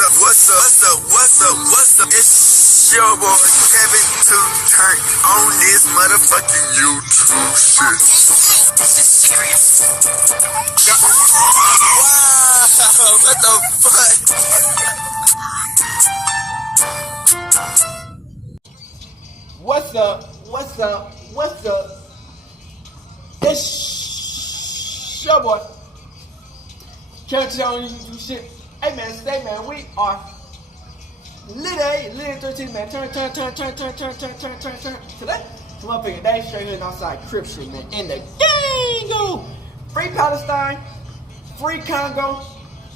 What's up? It's your boy Kevin to turn on this motherfucking YouTube shit. This is serious. Wow, what the fuck? What's up? It's your boy Kevin to turn on YouTube shit. Hey man, stay man, we are Lit 13, man. Turn. Today, come up here, Dave straight here outside crip shit, man. In the gango. Free Palestine, free Congo,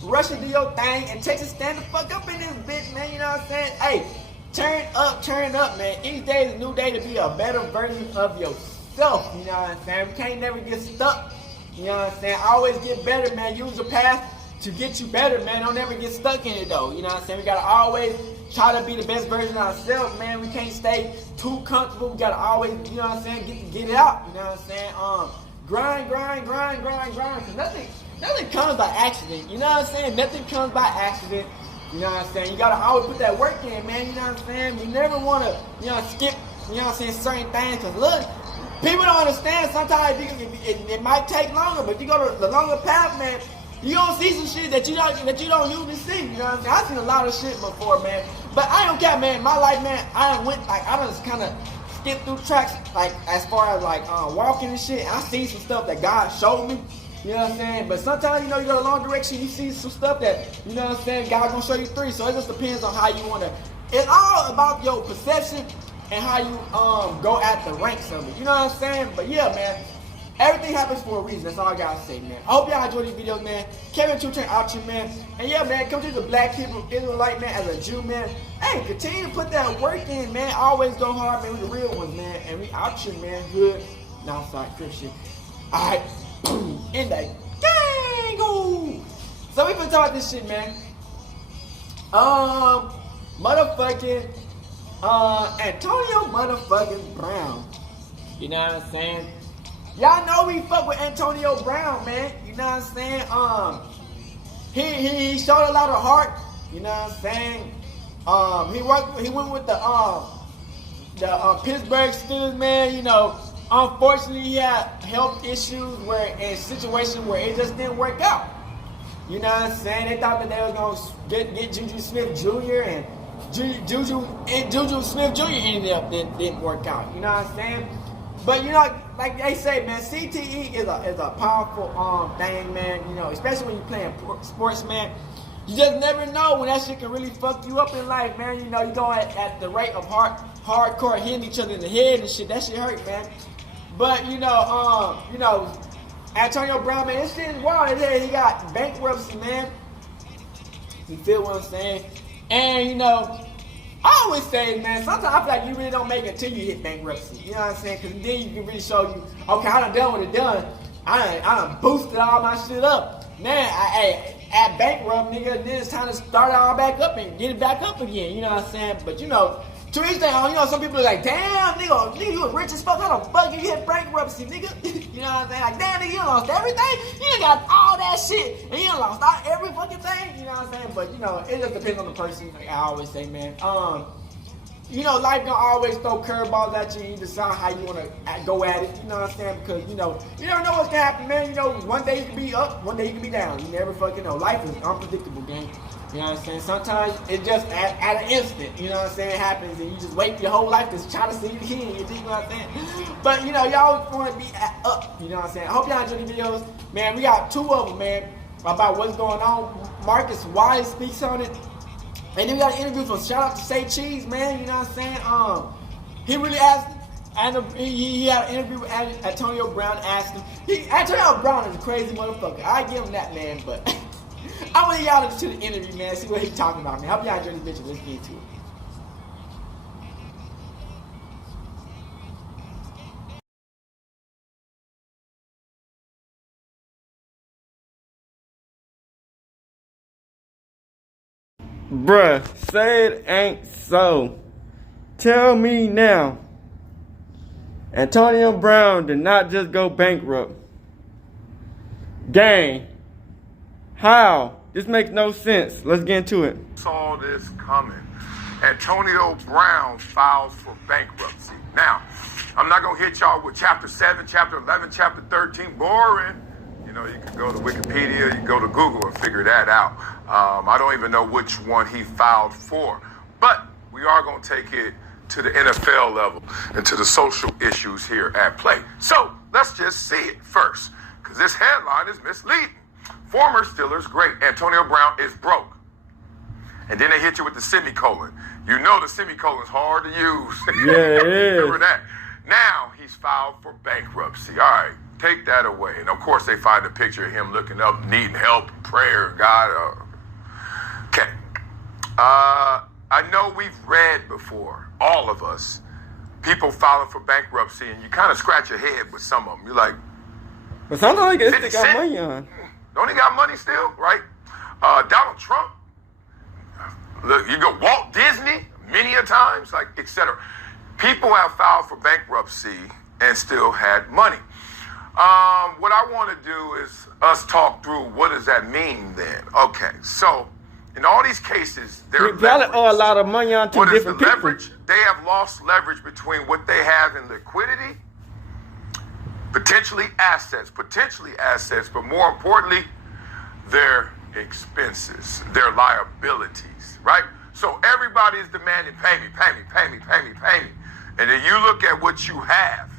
Russia do your thing, and Texas stand the fuck up in this bitch, man. You know what I'm saying? Hey, turn up, man. Each day is a new day to be a better version of yourself. You know what I'm saying? We can't never get stuck. You know what I'm saying? Always get better, man. Use your path to get you better, man. Don't ever get stuck in it, though. You know what I'm saying? We gotta always try to be the best version of ourselves, man. We can't stay too comfortable. We gotta always, you know what I'm saying, get it out. You know what I'm saying? Grind. Cause nothing comes by accident. You know what I'm saying? Nothing comes by accident. You know what I'm saying? You gotta always put that work in, man. You know what I'm saying? We never wanna, skip, you know what I'm saying, certain things. Cause look, people don't understand. Sometimes it might take longer, but if you go to the longer path, man, you gonna see some shit that you don't usually see. You know what I'm saying? I've seen a lot of shit before, man. But I don't care, man. My life, man, I just kind of skipped through tracks, like, as far as, walking and shit. I seen some stuff that God showed me. You know what I'm saying? But sometimes, you go the long direction, you see some stuff that, you know what I'm saying, God gonna show you through. So it just depends on how you wanna. It's all about your perception and how you go at the ranks of it. You know what I'm saying? But yeah, man. Everything happens for a reason. That's all I gotta say, man. I hope y'all enjoy these videos, man. Kevin Turn out here, man. And yeah, man, come to the black people, Israelite, man, as a Jew, man. Hey, continue to put that work in, man. Always go hard, man. We the real ones, man. And we out here, man. Good. Now, sorry, Christian. Alright. In the gango. So we been talking about this shit, man. Motherfucking Antonio motherfucking Brown. You know what I'm saying? Y'all know we fuck with Antonio Brown, man. You know what I'm saying? He showed a lot of heart. You know what I'm saying? He went with the Pittsburgh Steelers, man. You know, unfortunately he had health issues in situations where it just didn't work out. You know what I'm saying? They thought that they was gonna get Juju Smith Jr. and Juju Smith Jr. ended up didn't work out. You know what I'm saying? But you know, like they say, man, CTE is a powerful thing, man. You know, especially when you're playing sports, man. You just never know when that shit can really fuck you up in life, man. You know, you go at the rate of hardcore hitting each other in the head and shit. That shit hurt, man. But you know, Antonio Brown, man, this shit is wild. He got bankruptcy, man. You feel what I'm saying? And you know, I always say, man, sometimes I feel like you really don't make it until you hit bankruptcy. You know what I'm saying? Because then you can really show you, okay, I done what it done. I done boosted all my shit up. Man, at bankrupt, nigga, then it's time to start it all back up and get it back up again. You know what I'm saying? But you know, to each their own. You know, some people are like, damn, nigga, you was rich as fuck. How the fuck you hit bankruptcy, nigga? You know what I'm saying? Like, damn, nigga, you lost everything. You done got all that shit, and you done lost every fucking thing. You know what I'm saying? But you know, it just depends on the person. Like I always say, man. You know, life don't always throw curveballs at you, and you decide how you want to go at it. You know what I'm saying? Because you know, you never know what's gonna happen, man. You know, one day you can be up, one day you can be down. You never fucking know. Life is unpredictable, gang. You know what I'm saying? Sometimes it just at an instant, you know what I'm saying, happens, and you just wait your whole life to try to see it again. You know what I'm saying? But you know, y'all want to be up. You know what I'm saying? I hope y'all enjoy the videos, man. We got two of them, man, about what's going on. Marcus Wise speaks on it. And then we got an interview from shout out to Saycheese, man. You know what I'm saying? He really asked, and he had an interview with Antonio Brown. Asked him. Antonio Brown is a crazy motherfucker. I give him that, man. But I want y'all to the interview, man. See what he's talking about, man. Hope y'all enjoy this video. Let's get into it. Bruh, say it ain't so. Tell me now. Antonio Brown did not just go bankrupt. Gang, how This makes no sense. Let's get into it. Saw this coming. Antonio Brown files for bankruptcy. Now, I'm not going to hit y'all with chapter 7, chapter 11, chapter 13. Boring. You know, you can go to Wikipedia, you can go to Google and figure that out. I don't even know which one he filed for. But we are going to take it to the NFL level and to the social issues here at play. So let's just see it first, because this headline is misleading. Former Steelers great Antonio Brown is broke. And then they hit you with the semicolon. You know the semicolon's hard to use. Yeah, it is. Remember that. Now he's filed for bankruptcy. All right, take that away. And of course they find a picture of him looking up, needing help, prayer, God. Okay. I know we've read before, all of us, people filing for bankruptcy, and you kind of scratch your head with some of them. You're like, But sometimes they 50 got Cent? money on. Don't he got money still, right? Donald Trump. Look, you go Walt Disney many a times, like, etc. People have filed for bankruptcy and still had money. What I want to do is us talk through what does that mean then. Okay, so in all these cases, they're You probably owe a lot of money on to what is the different people. leverage? They have lost leverage between what they have in liquidity, potentially assets, but more importantly, their expenses, their liabilities, right? So everybody is demanding, pay me. And then you look at what you have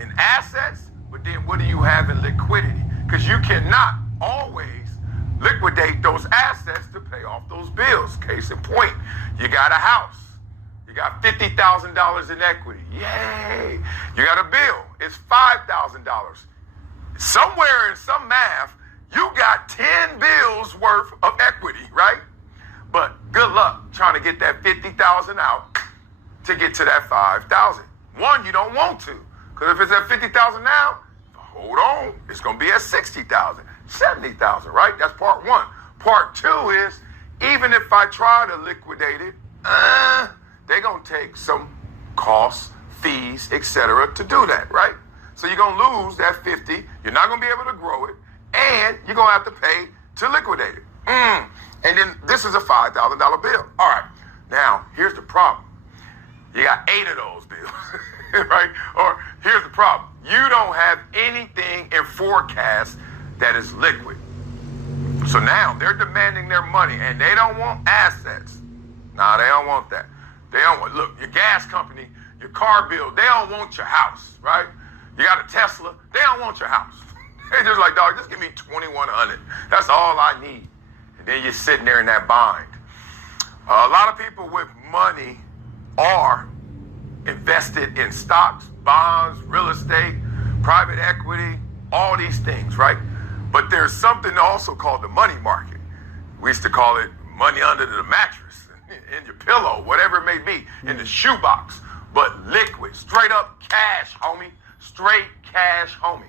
in assets, but then what do you have in liquidity? Because you cannot always liquidate those assets to pay off those bills. Case in point, you got a house. You got $50,000 in equity. Yay! You got a bill. It's $5,000. Somewhere in some math, you got 10 bills worth of equity, right? But good luck trying to get that $50,000 out to get to that $5,000. One, you don't want to, because if it's at $50,000 now, hold on, it's going to be at $60,000, $70,000, right? That's part one. Part two is, even if I try to liquidate it, they're going to take some costs, fees, etc. to do that, right? So you're going to lose that 50. You're not going to be able to grow it, and you're going to have to pay to liquidate it. And then this is a $5,000 bill. All right. Now, here's the problem. You got 8 of those bills, right? Or here's the problem. You don't have anything in forecast that is liquid. So now they're demanding their money, and they don't want assets. Nah, they don't want that. They don't want, look, your gas company, your car bill, they don't want your house, right? You got a Tesla, they don't want your house. They just like, dog, just give me $2,100. That's all I need. And then you're sitting there in that bind. A lot of people with money are invested in stocks, bonds, real estate, private equity, all these things, right? But there's something also called the money market. We used to call it money under the mattress, in your pillow, whatever it may be, in the shoebox. But liquid, straight up cash, homie. Straight cash, homie.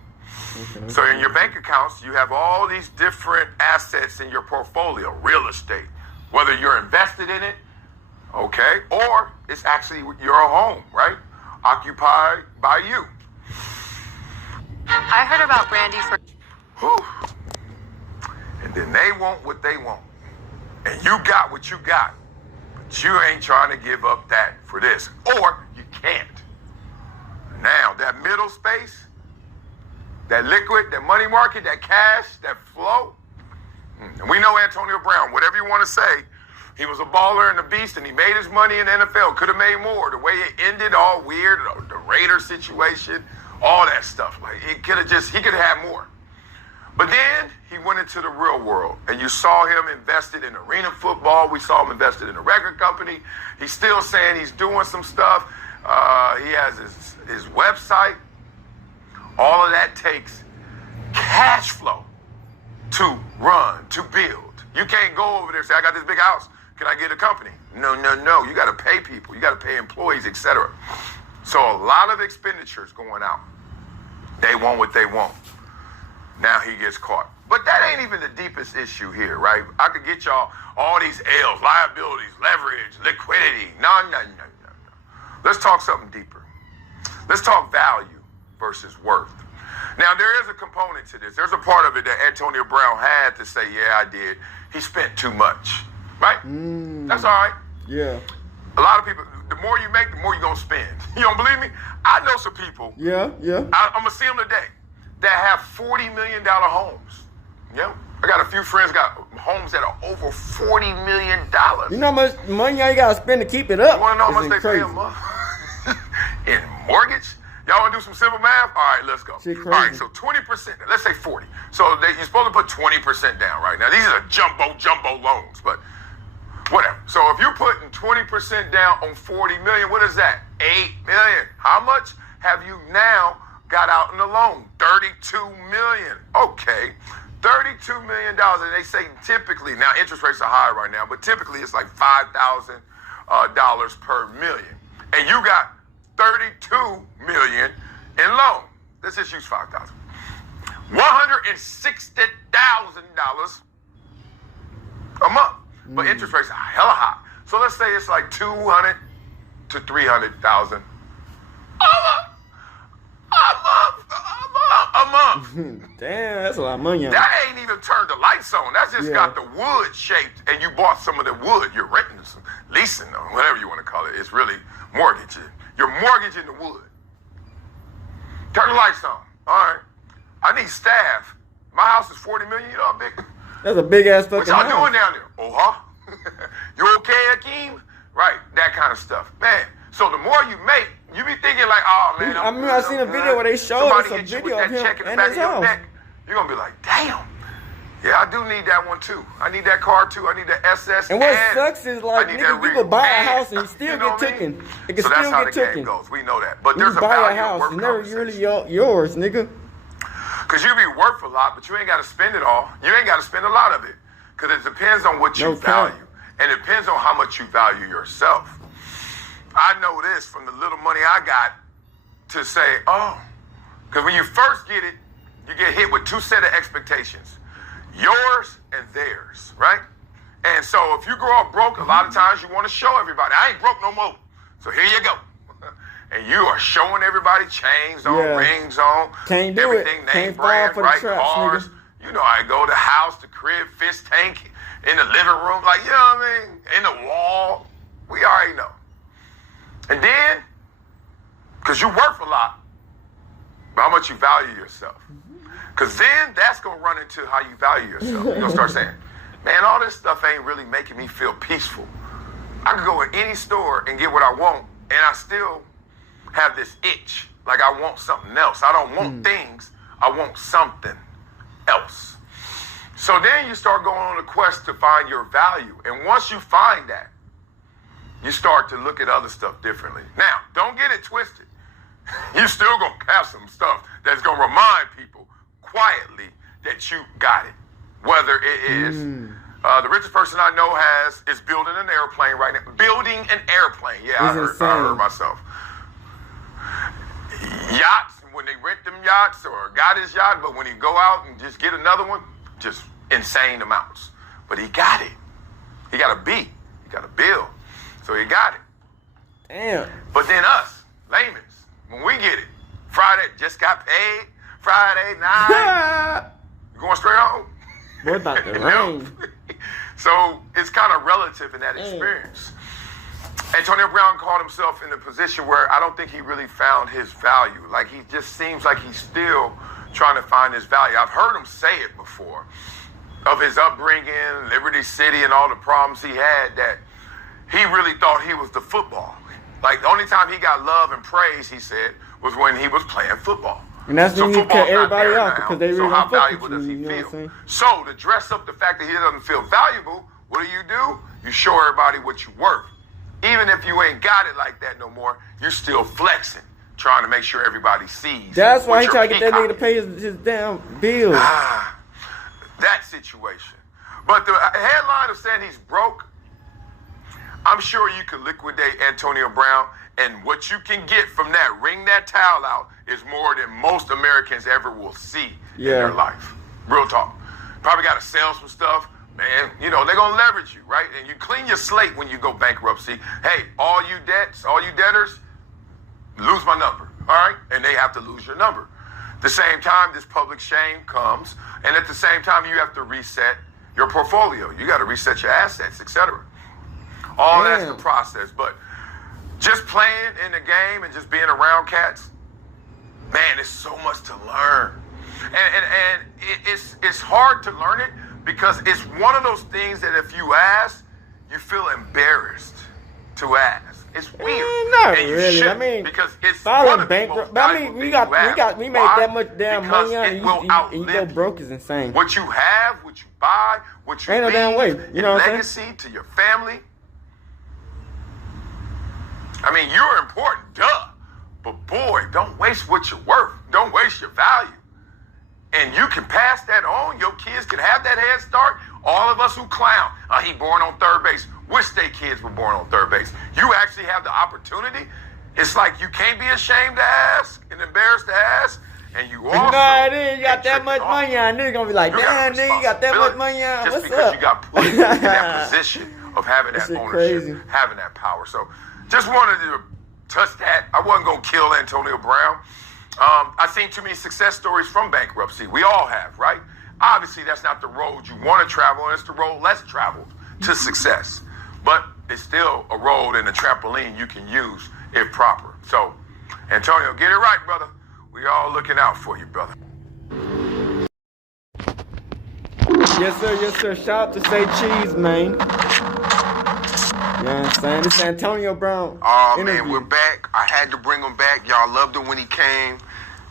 Okay. So in your bank accounts, you have all these different assets in your portfolio, real estate, whether you're invested in it, okay, or it's actually your home, right? Occupied by you. I heard about Brandy for... Whew. And then they want what they want. And you got what you got. But you ain't trying to give up that for this. Or you can't. Now, that middle space, that liquid, that money market, that cash, that flow. And we know Antonio Brown, whatever you want to say, he was a baller and a beast, and he made his money in the NFL. Could have made more. The way it ended, all weird, the Raider situation, all that stuff. Like, he could have had more. But then he went into the real world, and you saw him invested in arena football. We saw him invested in a record company. He's still saying he's doing some stuff. He has his website. All of that takes cash flow to run, to build. You can't go over there and say, I got this big house. Can I get a company? No. You got to pay people. You got to pay employees, etc. So a lot of expenditures going out. They want what they want. Now he gets caught. But that ain't even the deepest issue here, right? I could get y'all all these L's, liabilities, leverage, liquidity. No. Let's talk something deeper. Let's talk value versus worth. Now, there is a component to this. There's a part of it that Antonio Brown had to say, yeah, I did. he spent too much, right? That's all right. Yeah. A lot of people, the more you make, the more you're going to spend. You don't believe me? I know some people. Yeah. I'm going to see them today that have $40 million homes. Yeah. I got a few friends got homes that are over $40 million. You know how much money you gotta spend to keep it up? You want to know how It's much they pay a month? In mortgage? Y'all want to do some simple math? All right, let's go. Shit All crazy. right, so 20%. Let's say 40. So you're supposed to put 20% down right now. These are jumbo loans, but whatever. So if you're putting 20% down on 40 million, what is that? 8 million. How much have you now got out in the loan? 32 million. Okay. $32 million. And they say typically, now interest rates are high right now, but typically it's like $5,000 per million. And you got 32 million in loan. Let's just use 5,000. $160,000 a month. But interest rates are hella high. So let's say it's like 200 to 300,000 a month. Damn, that's a lot of money. That ain't even turned the lights on. That's just got the wood shaped, and you bought some of the wood. You're renting, some leasing, or whatever you want to call it. It's really mortgaging. You're mortgaging the wood. Turn the lights on. All right. I need staff. My house is 40 million. You know how big? That's a big ass fucking What y'all house. doing down there? Oh, huh? You okay, Akeem? Right, that kind of stuff. Man, so the more you make, you be thinking like, oh, man. I remember I seen a video where they showed Somebody some hit you video with of that him check in the and back his of your house. neck. You're going to be like, damn. Yeah, I do need that one too. I need that car too. I need the SS. And what sucks is like, I need nigga, that you could buy a rig. house and you still You know get what I mean? taken. It can So that's still how get the game taken. goes. We know that. But You there's a buy a value house, worth it's never conversation. really yours, nigga. Because you be worth a lot, but you ain't got to spend it all. You ain't got to spend a lot of it. Because it depends on what you No cap. value. And it depends on how much you value yourself. I know this from the little money I got to say, oh. Because when you first get it, you get hit with two set of expectations. Yours and theirs, right? And so if you grow up broke, a lot of times you want to show everybody, I ain't broke no more. So here you go. And you are showing everybody chains on, rings on, Can't do everything it. name Can't fall brand, for the right? traps, Cars. nigga. You know, I go to house, the crib, fish tank, in the living room, like, you know what I mean? In the wall. We already know. And then, because you're worth a lot, but how much you value yourself. Because then that's going to run into how you value yourself. You're going to start saying, man, all this stuff ain't really making me feel peaceful. I could go in any store and get what I want, and I still have this itch. Like I want something else. I don't want things. I want something else. So then you start going on a quest to find your value. And once you find that, you start to look at other stuff differently. Now, don't get it twisted. You're still going to have some stuff that's going to remind people quietly that you got it. Whether it is the richest person I know is building an airplane right now. Building an airplane. Yeah, I heard myself. Yachts, when they rent them yachts or got his yacht, but when he go out and just get another one, just insane amounts. But he got it. He got a B. He got a bill. So he got it. Damn. But then us, layman's, when we get it, Friday, just got paid, Friday night, you going straight home? What about the No. rain? So it's kind of relative in that experience. Antonio Brown called himself in a position where I don't think he really found his value. Like he just seems like he's still trying to find his value. I've heard him say it before of his upbringing, Liberty City, and all the problems he had, that he really thought he was the football. Like the only time he got love and praise, he said, was when he was playing football. And that's when you cut football's not everybody there out now. because they So really how don't fuck valuable with does you, he you know what I'm feel? saying? So to dress up the fact that he doesn't feel valuable, what do? You show everybody what you're worth. Even if you ain't got it like that no more, you're still flexing, trying to make sure everybody sees. That's why what he you're tried to get that nigga to peacocking. pay his damn bills. That situation. But the headline of saying he's broke, I'm sure you could liquidate Antonio Brown, and what you can get from that, wring that towel out, is more than most Americans ever will see in their life. Real talk. Probably got to sell some stuff. Man, you know, they're going to leverage you, right? And you clean your slate when you go bankruptcy. Hey, all you debtors, lose my number, all right? And they have to lose your number. At the same time, this public shame comes, and at the same time, you have to reset your portfolio. You got to reset your assets, etc. All that's the process. But just playing in the game and just being around cats, man, it's so much to learn. And it's hard to learn it because it's one of those things that if you ask, you feel embarrassed to ask. It's weird. Not and you really. I shouldn't, mean, because it's one of the most valuable we things got you have. we made Why? that much damn Because money on it will it, and you go outlive broke is insane. what you have, what you buy, what you Ain't no leave, damn way. You know your what I'm legacy to your family. I mean, you're important, duh. But boy, don't waste what you're worth. Don't waste your value. And you can pass that on. Your kids can have that head start. All of us who clown, he born on third base. Wish their kids were born on third base. You actually have the opportunity. It's like you can't be ashamed to ask and embarrassed to ask. And you also nigga, you got that much money on. Nigga gonna be like, damn, nigga, you got that much money on. Just What's because up? you got put in that position of having that shit ownership, crazy. having that power. So just wanted to touch that. I wasn't going to kill Antonio Brown. I've seen too many success stories from bankruptcy. We all have, right? Obviously, that's not the road you want to travel, and it's the road less traveled to success. But it's still a road and a trampoline you can use if proper. So, Antonio, get it right, brother. We all looking out for you, brother. Yes, sir. Yes, sir. Shout out to Saycheese, man. You know what I'm saying? This Antonio Brown. Oh, interview. man, we're back. I had to bring him back. Y'all loved him when he came.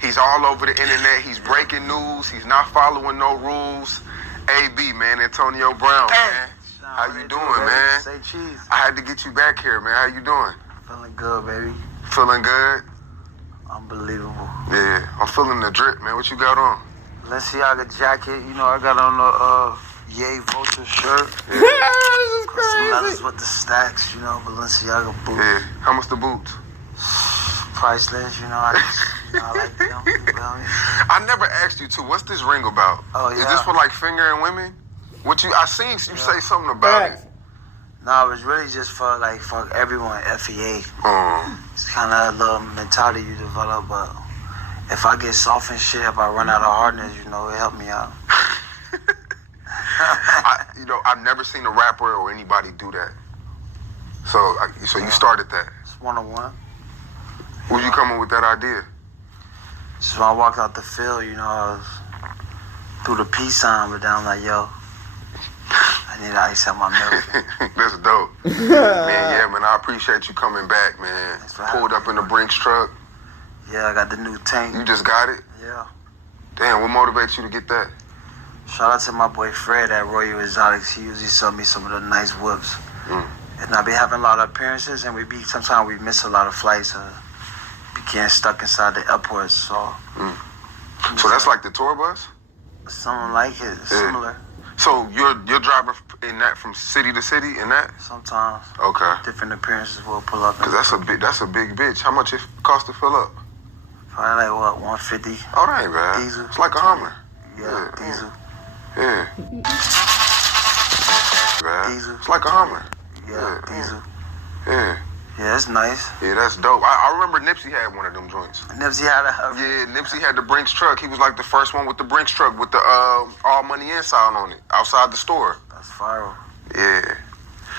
He's all over the internet. He's breaking news. He's not following no rules. AB, man, Antonio Brown, man. How you doing, man? Saycheese. I had to get you back here, man. How you doing? Feeling good, baby. Feeling good? Unbelievable. Yeah, I'm feeling the drip, man. What you got on? Balenciaga jacket. You know, I got on the Yay Vulture shirt. This is Some leathers crazy. with the stacks, you know, Balenciaga boots. Yeah. How much the boots? Priceless, you know, I like them. You feel me? I never asked you, too. What's this ring about? Oh, Is yeah. this for, like, fingering women? I seen you say something about Facts. it. No, it was really just for everyone, FEA. It's kind of a little mentality you develop, but if I get soft and shit, if I run out of hardness, you know, it helped me out. I've never seen a rapper or anybody do that. So you started that. It's one-on-one. Who'd you come up with that idea? Just when I walked out the field, you know, I was through the peace sign, but then I'm like, yo, I need to ice out my milk. That's dope. Man, I appreciate you coming back, man. Thanks for Pulled having up in me, the Brinks truck. Yeah, I got the new tank. You just got it? Yeah. Damn, what motivates you to get that? Shout out to my boy Fred at Royal Exotics. He usually sell me some of the nice whips. And I be having a lot of appearances, and sometimes we miss a lot of flights. Be getting stuck inside the airports, so. So that's like the tour bus? Something like it, similar. So you're driving in that from city to city in that? Sometimes Okay. different appearances will pull up. Cause that's a big bitch. How much it cost to fill up? Probably like what, 150? Oh, that ain't bad. Diesel. It's like a Hummer. Yeah, diesel. Yeah. Bad. Diesel. It's like a Hummer. Yeah, diesel. Yeah. Yeah, it's nice. Yeah, that's dope. I remember Nipsey had one of them joints. Nipsey had a. Yeah, Nipsey had the Brinks truck. He was like the first one with the Brinks truck with the all money in sign on it outside the store. That's viral. Yeah.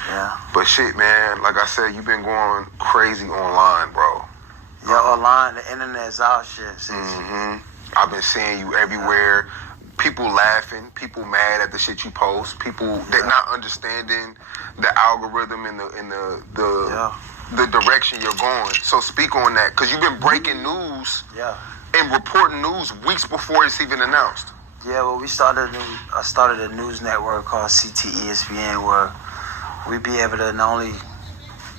Yeah. But shit, man, like I said, you've been going crazy online, bro. Yeah, online, the internet is our shit. Sis. I've been seeing you everywhere. People laughing, people mad at the shit you post, people that not understanding the algorithm and the direction you're going. So speak on that, because you've been breaking news and reporting news weeks before it's even announced. Yeah, well, I started a news network called CTESPN, where we be able to not only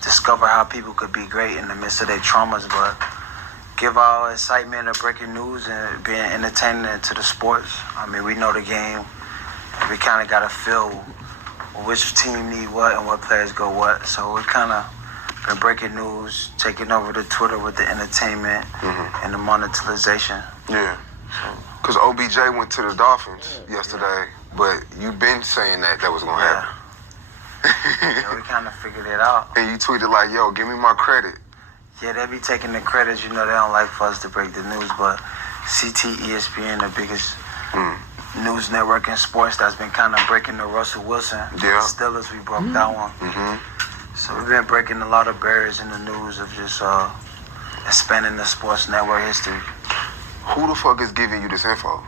discover how people could be great in the midst of their traumas, but give our excitement of breaking news and being entertaining to the sports. I mean, we know the game. We kind of got to feel which team need what and what players go what. So we kind of been breaking news, taking over the Twitter with the entertainment and the monetization. Yeah. Because OBJ went to the Dolphins yesterday, but you've been saying that was going to happen. Yeah, we kind of figured it out. And you tweeted like, yo, give me my credit. Yeah, they be taking the credits. You know, they don't like for us to break the news, but CT ESPN, the biggest news network in sports that's been kind of breaking the Russell Wilson. Yeah. Steelers, we broke that one. So we've been breaking a lot of barriers in the news of just expanding the sports network history. Who the fuck is giving you this info?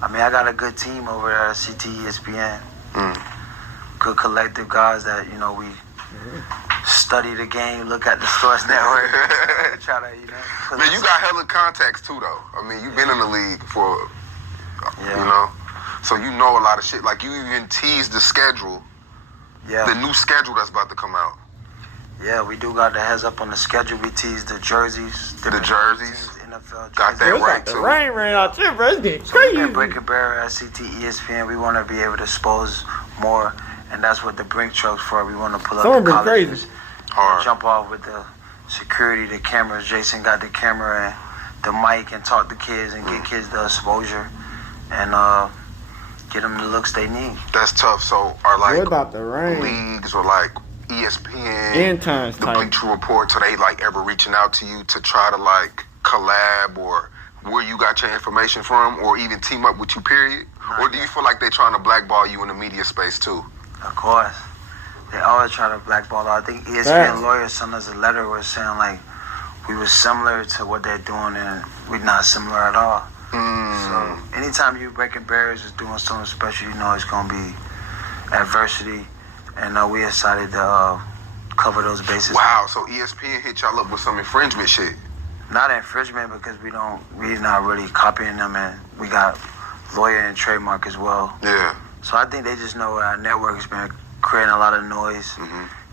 I mean, I got a good team over there at ESPN. Good collective guys that, you know, we study the game, look at the sports network, try to, you know. Man, you got hella contacts too, though. I mean, you've been in the league for, you know, so you know a lot of shit. Like, you even teased the schedule, the new schedule that's about to come out. Yeah, we do got the heads up on the schedule. We teased the jerseys. The jerseys. NFL jerseys. Got that right, too. The rain ran out here, bro. It's getting So crazy. we've been breaking barrier at ESPN. We want to be able to expose more, and that's what the brink truck's for. We want to pull up Someone the been colleges, crazy. Hard. jump off with the security, the cameras. Jason got the camera and the mic and talk to kids and get kids the exposure and get them the looks they need. That's tough. So are like What about the rain? leagues or like ESPN, End times the type. Bleacher Report, are they like ever reaching out to you to try to like collab or where you got your information from or even team up with you, period? Or do you feel like they trying to blackball you in the media space too? Of course. They always try to blackball. I think ESPN lawyers sent us a letter where saying like we were similar to what they're doing and we're not similar at all. So anytime you're breaking barriers is doing something special, you know it's going to be adversity. And we decided to cover those bases. Wow, so ESPN hit y'all up with some infringement shit. Not infringement because we're not really copying them, and we got lawyer and trademark as well. Yeah. So I think they just know our network's been creating a lot of noise,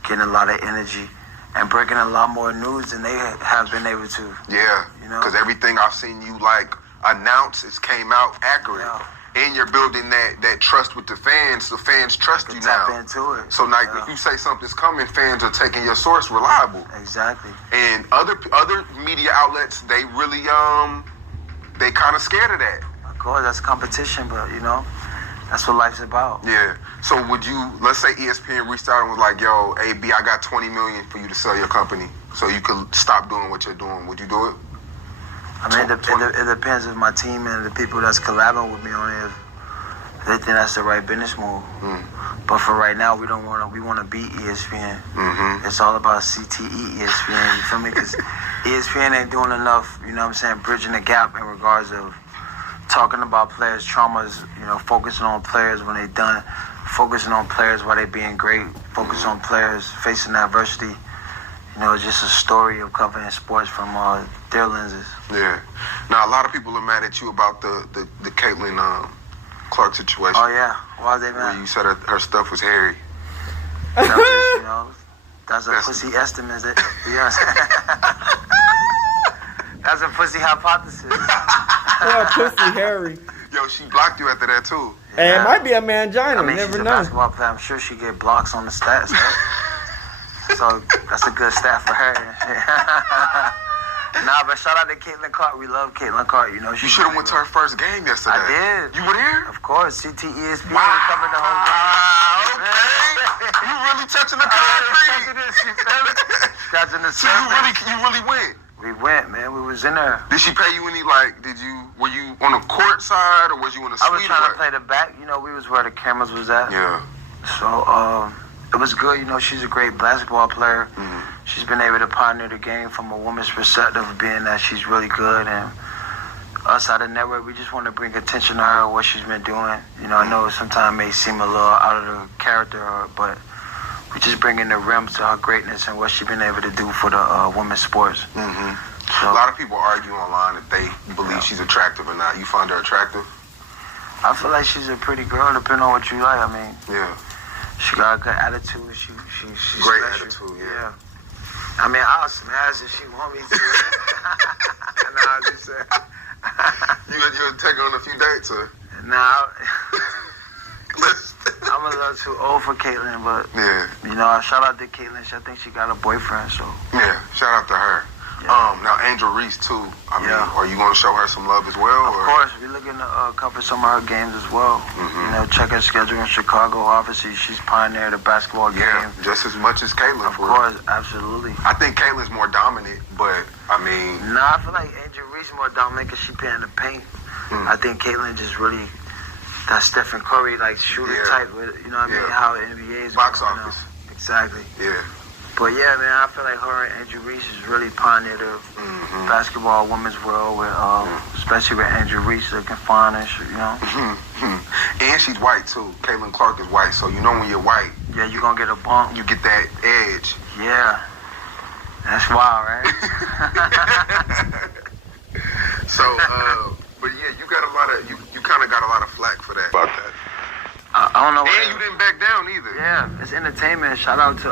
getting a lot of energy, and breaking a lot more news than they have been able to. Yeah, You know? because everything I've seen you like announce, it came out accurate. Yeah. And you're building that trust with the fans trust you Tap now. into it. So like if you say something's coming, fans are taking your source reliable. Exactly. And other media outlets, they really they kind of scared of that. Of course, that's competition, but you know, that's what life's about. Yeah. So would you, let's say ESPN reached out and was like, yo, AB, I got $20 million for you to sell your company so you could stop doing what you're doing. Would you do it? I mean, it depends if my team and the people that's collabing with me on it, if they think that's the right business move. But for right now, we want to beat ESPN. It's all about CTE ESPN, you feel me? Because ESPN ain't doing enough, you know what I'm saying, bridging the gap in regards of talking about players' traumas, you know, focusing on players when they done, focusing on players while they being great, focusing on players facing adversity. You know, it's just a story of covering sports from their lenses. Yeah. Now, a lot of people are mad at you about the Caitlin Clark situation. Oh, yeah. Why are they mad? Where you said her stuff was hairy. That was just, you know, that's a pussy estimate. Yes. That's a pussy hypothesis. Pussy Harry. Yo, she blocked you after that, too. Hey, it might be a mangina. I mean, Never she's a know. basketball player. I'm sure she get blocks on the stats, right? So that's a good stat for her. Nah, but shout out to Caitlin Clark. We love Caitlin Clark. You know, You should have went to her first game yesterday. I did. You were there? Of course, CTE ESPN Wow. covered the whole game. Okay. You really touching the concrete. Scratching the So surface. you really went. We went, man. We was in there. Did she pay you any, like, were you on the court side or was you in the suite? I was trying to play the back. You know, we was where the cameras was at. Yeah. So, it was good. You know, she's a great basketball player. She's been able to pioneer the game from a woman's perspective, being that she's really good. And us at the network, we just want to bring attention to her, what she's been doing. You know, I know sometimes it may seem a little out of the character, but we just bringing the rim to her greatness and what she's been able to do for the women's sports. So, A lot of people argue online if they believe she's attractive or not. You find her attractive? I feel like she's a pretty girl, depending on what you like. I mean, Yeah. she got a good attitude. She's Great special. attitude, yeah. I mean, I'll smash if she want me to. Nah, I'm just saying. You take her on a few dates, or? Nah, I'm a little too old for Caitlin, but Yeah. you know, shout out to Caitlin. I think she got a boyfriend, so Yeah. Shout out to her. Yeah. Now Angel Reese too. I mean, Yeah. are you going to show her some love as well? of course we're looking to cover some of her games as well. You know, check her schedule in Chicago. Obviously, she's pioneered the basketball Yeah, game. just as much as Caitlin. Of course, absolutely. I think Caitlin's more dominant, but I mean, Nah, I feel like Angel Reese more dominant because she playing the paint. I think Caitlin just really that Stephen Curry like shooter type with, you know what I mean? How the NBA is box going office. now. Exactly. Yeah. But yeah, man, I feel like her and Andrew Reese is really pioneered the basketball women's world with, especially with Andrew Reese looking fine and shit, you know. And she's white too. Caitlin Clark is white, so you know when you're white, Yeah, you gonna get a bump. you get that edge. Yeah, that's wild, right? So, but yeah, you got a lot of you kind of got a lot of flack for that. About that. I don't know. And you didn't back down either. Yeah, it's entertainment. Shout out to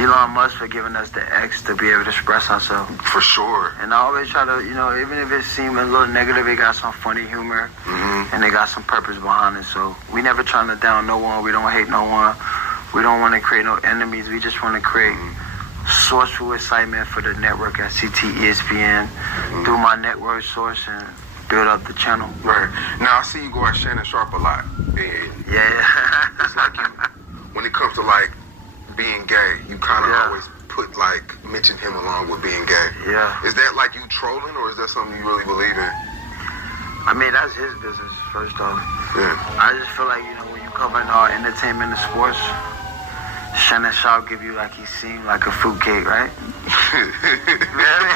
Elon Musk for giving us the X to be able to express ourselves. For sure. And I always try to, you know, even if it seems a little negative, it got some funny humor and they got some purpose behind it. So we never trying to down no one. We don't hate no one. We don't want to create no enemies. We just want to create sourceful excitement for the network at CT ESPN through my network source and build up the channel. Right. Now I see you go at Shannon Sharp a lot. And Yeah. it's like you, when it comes to like being gay, you kind of Yeah. always put like mention him along with being gay. Yeah. Is that like you trolling or is that something you really believe in? I mean, that's his business, first off. Yeah. I just feel like, you know, when you covering all entertainment and sports, Shannon Sharp give you like he seemed like a fruitcake, right? Really?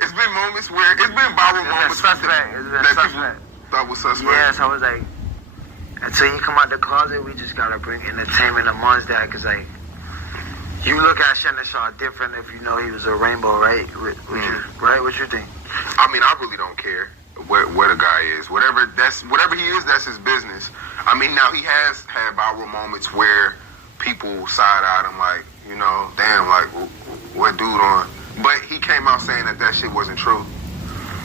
It's been moments where it's been viral moments suspect. It's been that suspect. people thought was suspect. Yeah, so I was like, until he come out the closet, we just gotta bring entertainment amongst that, cause like, you look at Shannon Sharp different if you know he was a rainbow, right? Right? What you think? I mean, I really don't care where the guy is. Whatever he is, that's his business. I mean, now he has had viral moments where people side-eyed him like, you know, damn, like, what dude on? But he came out saying that shit wasn't true.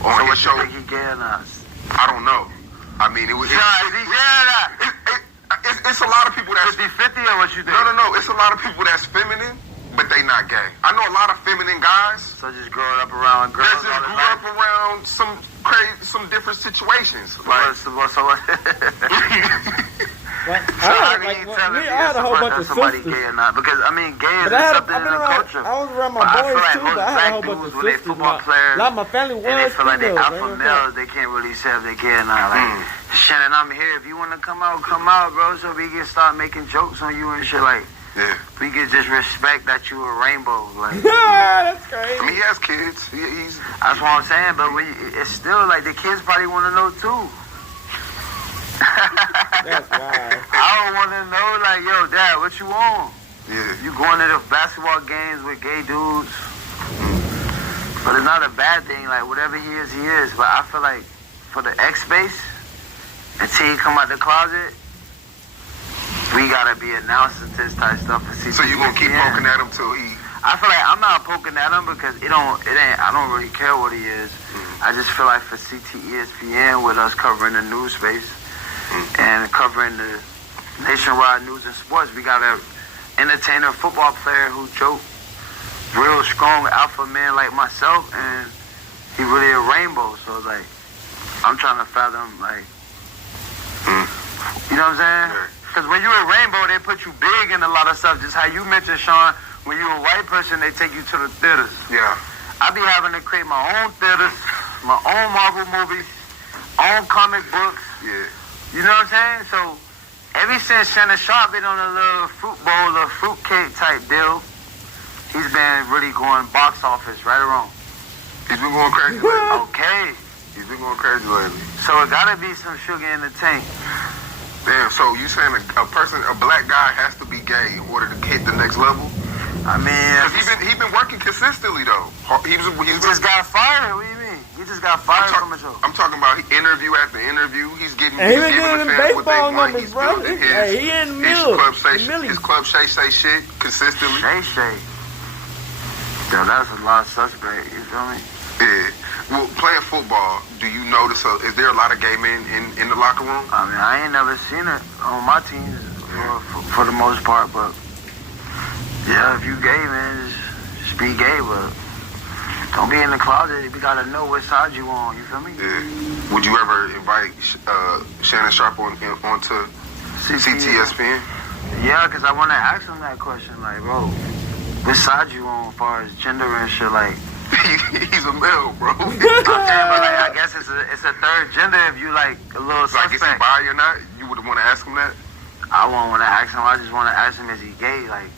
On So his what show, you think he getting us? I don't know. I mean, it was. Is he getting us? It's a lot of people that's 50-50 or what you think? no. It's a lot of people that's feminine, but they not gay. I know a lot of feminine guys So just growing up around girls that just all the grew time? up around some different situations. Like, So what? Like, So how can you tell I if had a whole bunch of somebody sisters. gay or not? Because I mean, gay is But I've something in been the around, culture. I was around my But I boys feel like too, most but I had a black whole bunch dudes, of when they sisters. football A players, lot of my family was and they feel like they females. alpha males, they can't really say if they gay or not. Like, Shannon, I'm here. If you want to come out, bro. So we can start making jokes on you and shit. Like, yeah. we can just respect that you a rainbow. Like, That's crazy. I mean, he has kids. He's that's what I'm saying. But it's still like the kids probably want to know too. That's wild. I don't want to know, like, yo, Dad, what you on? yeah. You going to the basketball games with gay dudes? But it's not a bad thing. Like, whatever he is, he is. But I feel like for the X space, until he come out the closet, we gotta be announcing this type stuff and see. So you gonna keep poking at him till he? I feel like I'm not poking at him because it ain't. I don't really care what he is. I just feel like for CT ESPN with us covering the news space and covering the nationwide news and sports, we got a entertainer football player who joke real strong alpha man like myself, and he really a rainbow. So like, I'm trying to fathom like, you know what I'm saying? Because when you're a rainbow, they put you big in a lot of stuff. Just how you mentioned, Sean, when you're a white person, they take you to the theaters. Yeah. I be having to create my own theaters, my own Marvel movies, own comic books. Yeah. You know what I'm saying? So, ever since Shannon Sharp been on a little fruit bowl or fruit cake type deal, he's been really going box office, right or wrong? He's been going crazy lately. Okay. He's been going crazy lately. So it gotta be some sugar in the tank. Damn. So you saying a black guy has to be gay in order to hit the next level? I mean, Because he been working consistently though. he just got fired. What do you mean? He just got fired from a show. I'm talking about interview after interview. He's getting. And he he's been giving getting the them fans what they baseball want. numbers, He's bro. building He in mills. his club Shay say shit consistently. Shay. Yo, that's a lot of suspect. You feel me? Yeah. Well, playing football, do you notice? Is there a lot of gay men in the locker room? I mean, I ain't never seen it on my teams for the most part, but yeah, if you gay, man, just be gay, but don't be in the closet. We gotta know what side you on. You feel me? Yeah. Would you ever invite Shannon Sharp onto CTSPN? Yeah, because I want to ask him that question. Like, bro, what side you on as far as gender and shit? Like, He's a male, bro. But like, I guess it's a third gender if you like a little Like, is he suspect. bi or not? You would want to ask him that? I won't want to ask him. I just want to ask him, is he gay? Like,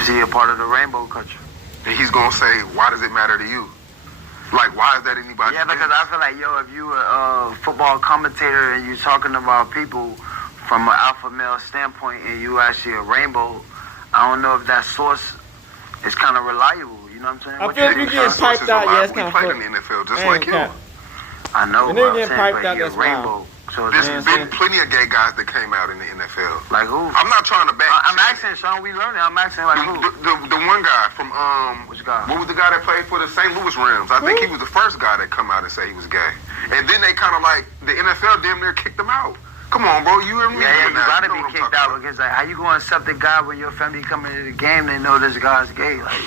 is he a part of the rainbow culture? And he's gonna say, why does it matter to you? Like, why is that anybody's Yeah, because I feel like, yo, if you a football commentator and you're talking about people from an alpha male standpoint and you actually a rainbow, I don't know if that source is kind of reliable. You know what I'm saying? I feel like you getting piped out. Yeah, it's kind of We played in the NFL just like him. I know, And but then I'm getting saying, piped but out, he a that's wild. rainbow. So There's it's been plenty of gay guys that came out in the NFL. like who? I'm not trying to back. I'm asking, Sean. We learning. I'm asking like who? The one guy from Which guy? what was the guy that played for the St. Louis Rams? I think he was the first guy that come out and say he was gay. And then they kind of like the NFL damn near kicked him out. Come on, bro, you and me. Yeah, you now. gotta know be what I'm kicked talking out about. because like, how you gonna accept a guy when your family come into the game? They know this guy's gay. Like,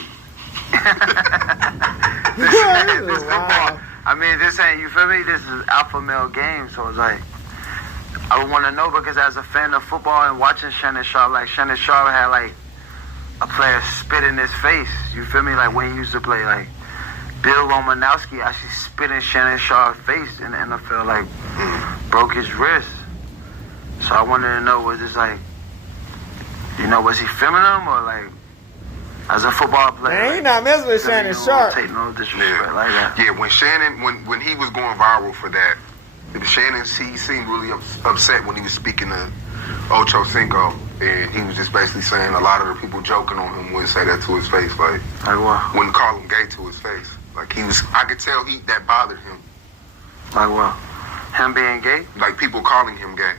this football. I mean, this ain't, you feel me? This is alpha male game, so it's like, I would want to know because as a fan of football and watching Shannon Sharp, like Shannon Sharp had like a player spit in his face. You feel me? Like when he used to play, like Bill Romanowski actually spit in Shannon Sharp's face in the NFL, like broke his wrist. So I wanted to know, was this like, you know, was he filming him or like, as a football player? Man, he not messing with Shannon Sharp. Take no disrespect like that. Yeah, when Shannon, when he was going viral for that, Shannon, he seemed really upset when he was speaking to Ocho Cinco, and he was just basically saying a lot of the people joking on him wouldn't say that to his face, like what? wouldn't call him gay to his face. Like he was, I could tell that bothered him. Like what? Him being gay? Like people calling him gay.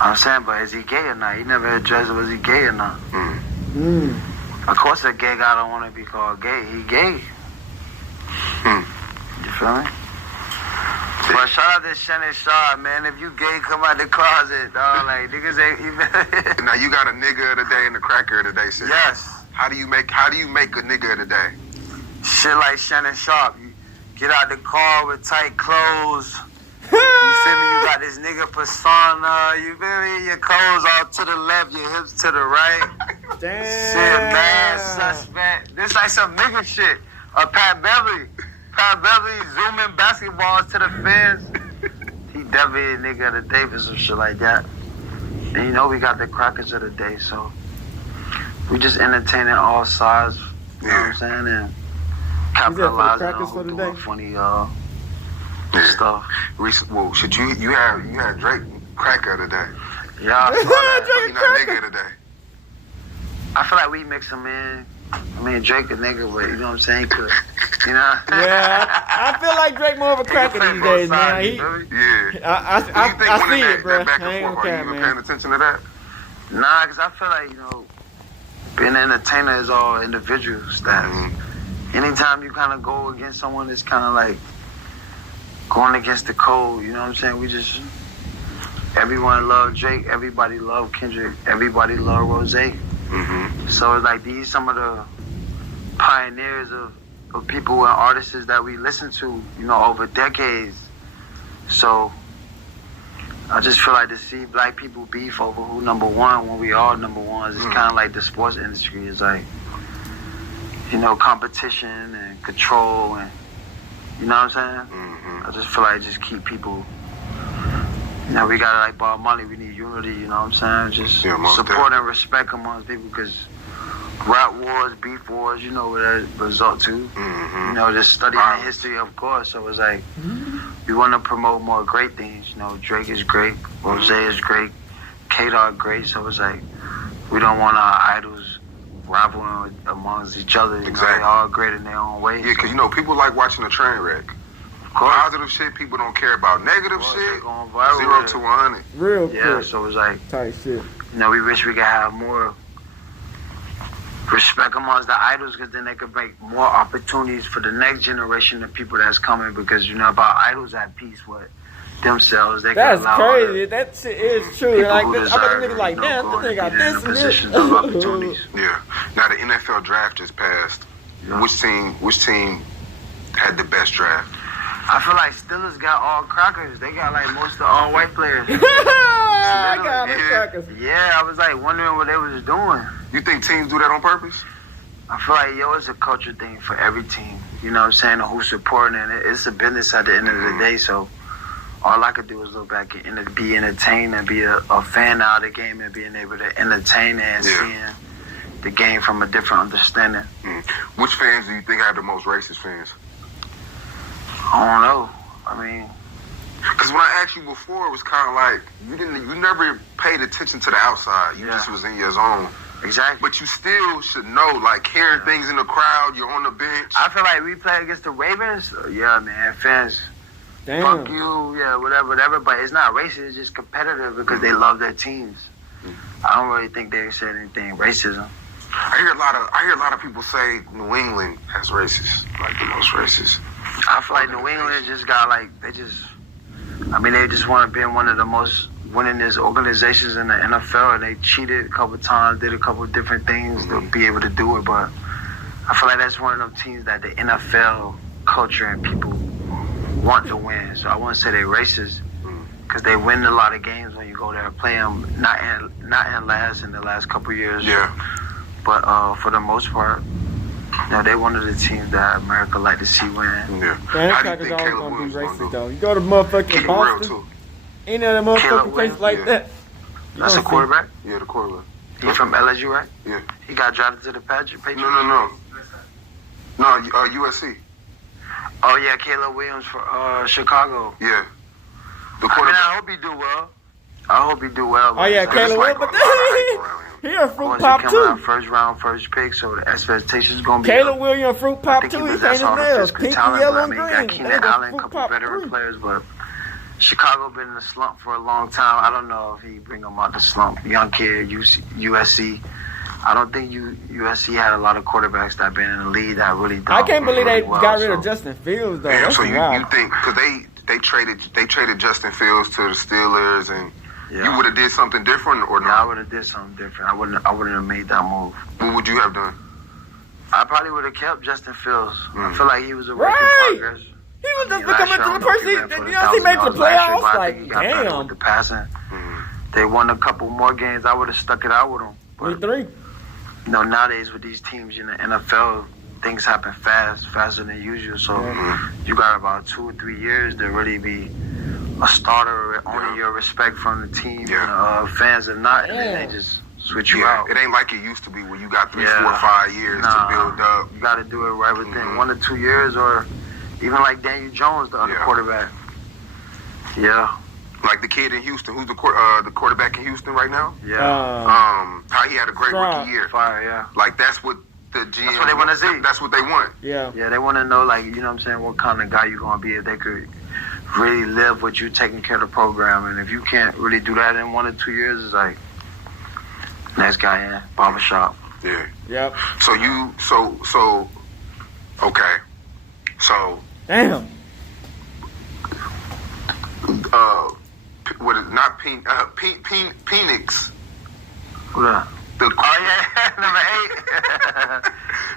I'm saying, but is he gay or not? He never addressed was he gay or not. Mm. Of course a gay guy don't want to be called gay. He gay. You feel me? But shout out to Shannon Sharp, man. If you gay, come out the closet, dog. Like, niggas ain't even... Now you got a nigga of the day and the cracker of the day. Shit. Yes. How do you make a nigga of the day? Shit like Shannon Sharp. You get out the car with tight clothes. You feel me? You got this nigga persona. You feel me? Your clothes all to the left, your hips to the right. Damn. Shit, bad suspect. This like some nigga shit. Pat Beverly. Pat Beverly zooming basketballs to the fence. He definitely a nigga of the day for some shit like that. And you know we got the crackers of the day, so we just entertaining all sides. You know what I'm saying? And capitalizing crackers for on the doing day? funny stuff. Well, should you had Drake cracker of the day. Yeah, I saw that. But he not nigga of the day. I feel like we mix them in. I mean, Drake a nigga, but you know what I'm saying? He could, you know? Yeah, I feel like Drake more of a cracker these days, man. Yeah. I see it, bro. That back I ain't and forth, gonna are cap, you even man. paying attention to that? Nah, because I feel like, you know, being an entertainer is all individual status. Anytime you kind of go against someone, it's kind of like going against the code, you know what I'm saying? We just, everyone love Drake, everybody love Kendrick, everybody love Rose. So it's like these some of the pioneers of people and artists that we listen to, you know, over decades. So I just feel like to see black people beef over who number one when we all number ones, it's kind of like the sports industry is like, you know, competition and control and, you know what I'm saying? I just feel like just keep people, you know, we gotta like Bob Marley, we need unity, you know what I'm saying? Just support and respect amongst people because rap wars, beef wars, you know what that result to. You know, just studying the history, of course. So it's like, we want to promote more great things. You know, Drake is great, Rose is great, K-Dog great. So it's like, we don't want our idols rivaling amongst each other. You know, they all great in their own way. Yeah, because, you know, people like watching a train wreck. Positive shit, people don't care about. Negative shit, 0 to 100. Real yeah, quick. so it's like, Tight shit. you know, we wish we could have more respect amongst the idols because then they could make more opportunities for the next generation of people that's coming because, you know, about idols at peace with themselves. They That's can allow crazy. That shit is true. people Like, who this, I bet deserve the nigga it, like, you know, damn, go this nigga and got get in this and this. positions of opportunities. Yeah. Now the NFL draft just passed. Yeah. Which team had the best draft? I feel like Steelers got all crackers. They got like most of the all white players. I got it, Yeah. crackers. Yeah, I was like wondering what they was doing. You think teams do that on purpose? I feel like, it's a culture thing for every team. You know what I'm saying? Who's supporting it. It's a business at the end of the day, so all I could do is look back and be entertained and be a fan out of the game and being able to entertain and seeing the game from a different understanding. Which fans do you think have the most racist fans? I don't know. I mean, because when I asked you before, it was kind of like you never paid attention to the outside. You just was in your zone. Exactly. But you still should know, like, hearing things in the crowd, you're on the bench. I feel like we played against the Ravens. Yeah, man, fans. Damn. Fuck you, whatever. But it's not racist. It's just competitive because they love their teams. I don't really think they said anything racism. I hear a lot of people say New England has racist, like the most racist. I feel like New England just got they just want to be one of the most winningest organizations in the NFL, and they cheated a couple times, did a couple different things to be able to do it. But I feel like that's one of them teams that the NFL culture and people want to win. So I wouldn't say they're racist because they win a lot of games when you go there and play them. Not in the last couple years. Yeah. But for the most part, they one of the teams that America like to see win. Man, Yeah. How do you think always gonna be racist though? You go to motherfucking Boston, ain't that a motherfucking place like that? That's a quarterback? Yeah, the quarterback. He from LSU, right? Yeah. He got drafted to the Patriots? No, USC. Oh, yeah, Caleb Williams for Chicago. Yeah. The quarterback. I hope he do well. Oh, yeah, Caleb Williams, but he a fruit pop, too. First round, first pick, so the expectations going to be Caleb Williams, fruit pop, too. He painted nails. Pink, yellow, and green. Got Keenan Allen, a couple veteran players, but Chicago been in the slump for a long time. I don't know if he bring them out the slump. Young kid, USC. I don't think USC had a lot of quarterbacks that been in the league that really done I can't believe they well, got rid of Justin Fields, though. Damn, so you think, because they traded Justin Fields to the Steelers, and you would have did something different or not? Yeah, I would have did something different. I wouldn't have made that move. What would you have done? I probably would have kept Justin Fields. I feel like he was a work in progress. He was just becoming to the person, he made the playoffs. Like, damn. With the passing. They won a couple more games. I would have stuck it out with them. But, 3. Nowadays with these teams in the NFL, things happen faster than usual. So you got about 2 or 3 years to really be a starter, earning your respect from the team and fans, and not, and then they just switch you out. It ain't like it used to be where you got 3, 4, 5 years to build up. You got to do it right within 1 or 2 years, or even like Daniel Jones, the other quarterback. Yeah. Like the kid in Houston, who's the quarterback in Houston right now? Yeah. How he had a great rookie year. Fire, yeah. Like that's what the GM. That's what they want to see. That's what they want. Yeah. Yeah, they want to know, like, you know what I'm saying, what kind of guy you gonna be if they could really live with you taking care of the program. And if you can't really do that in 1 or 2 years, it's like next guy in barbershop. Yeah. Yep. So okay. So damn. What is not Phoenix? Who that? Number 8. Yeah,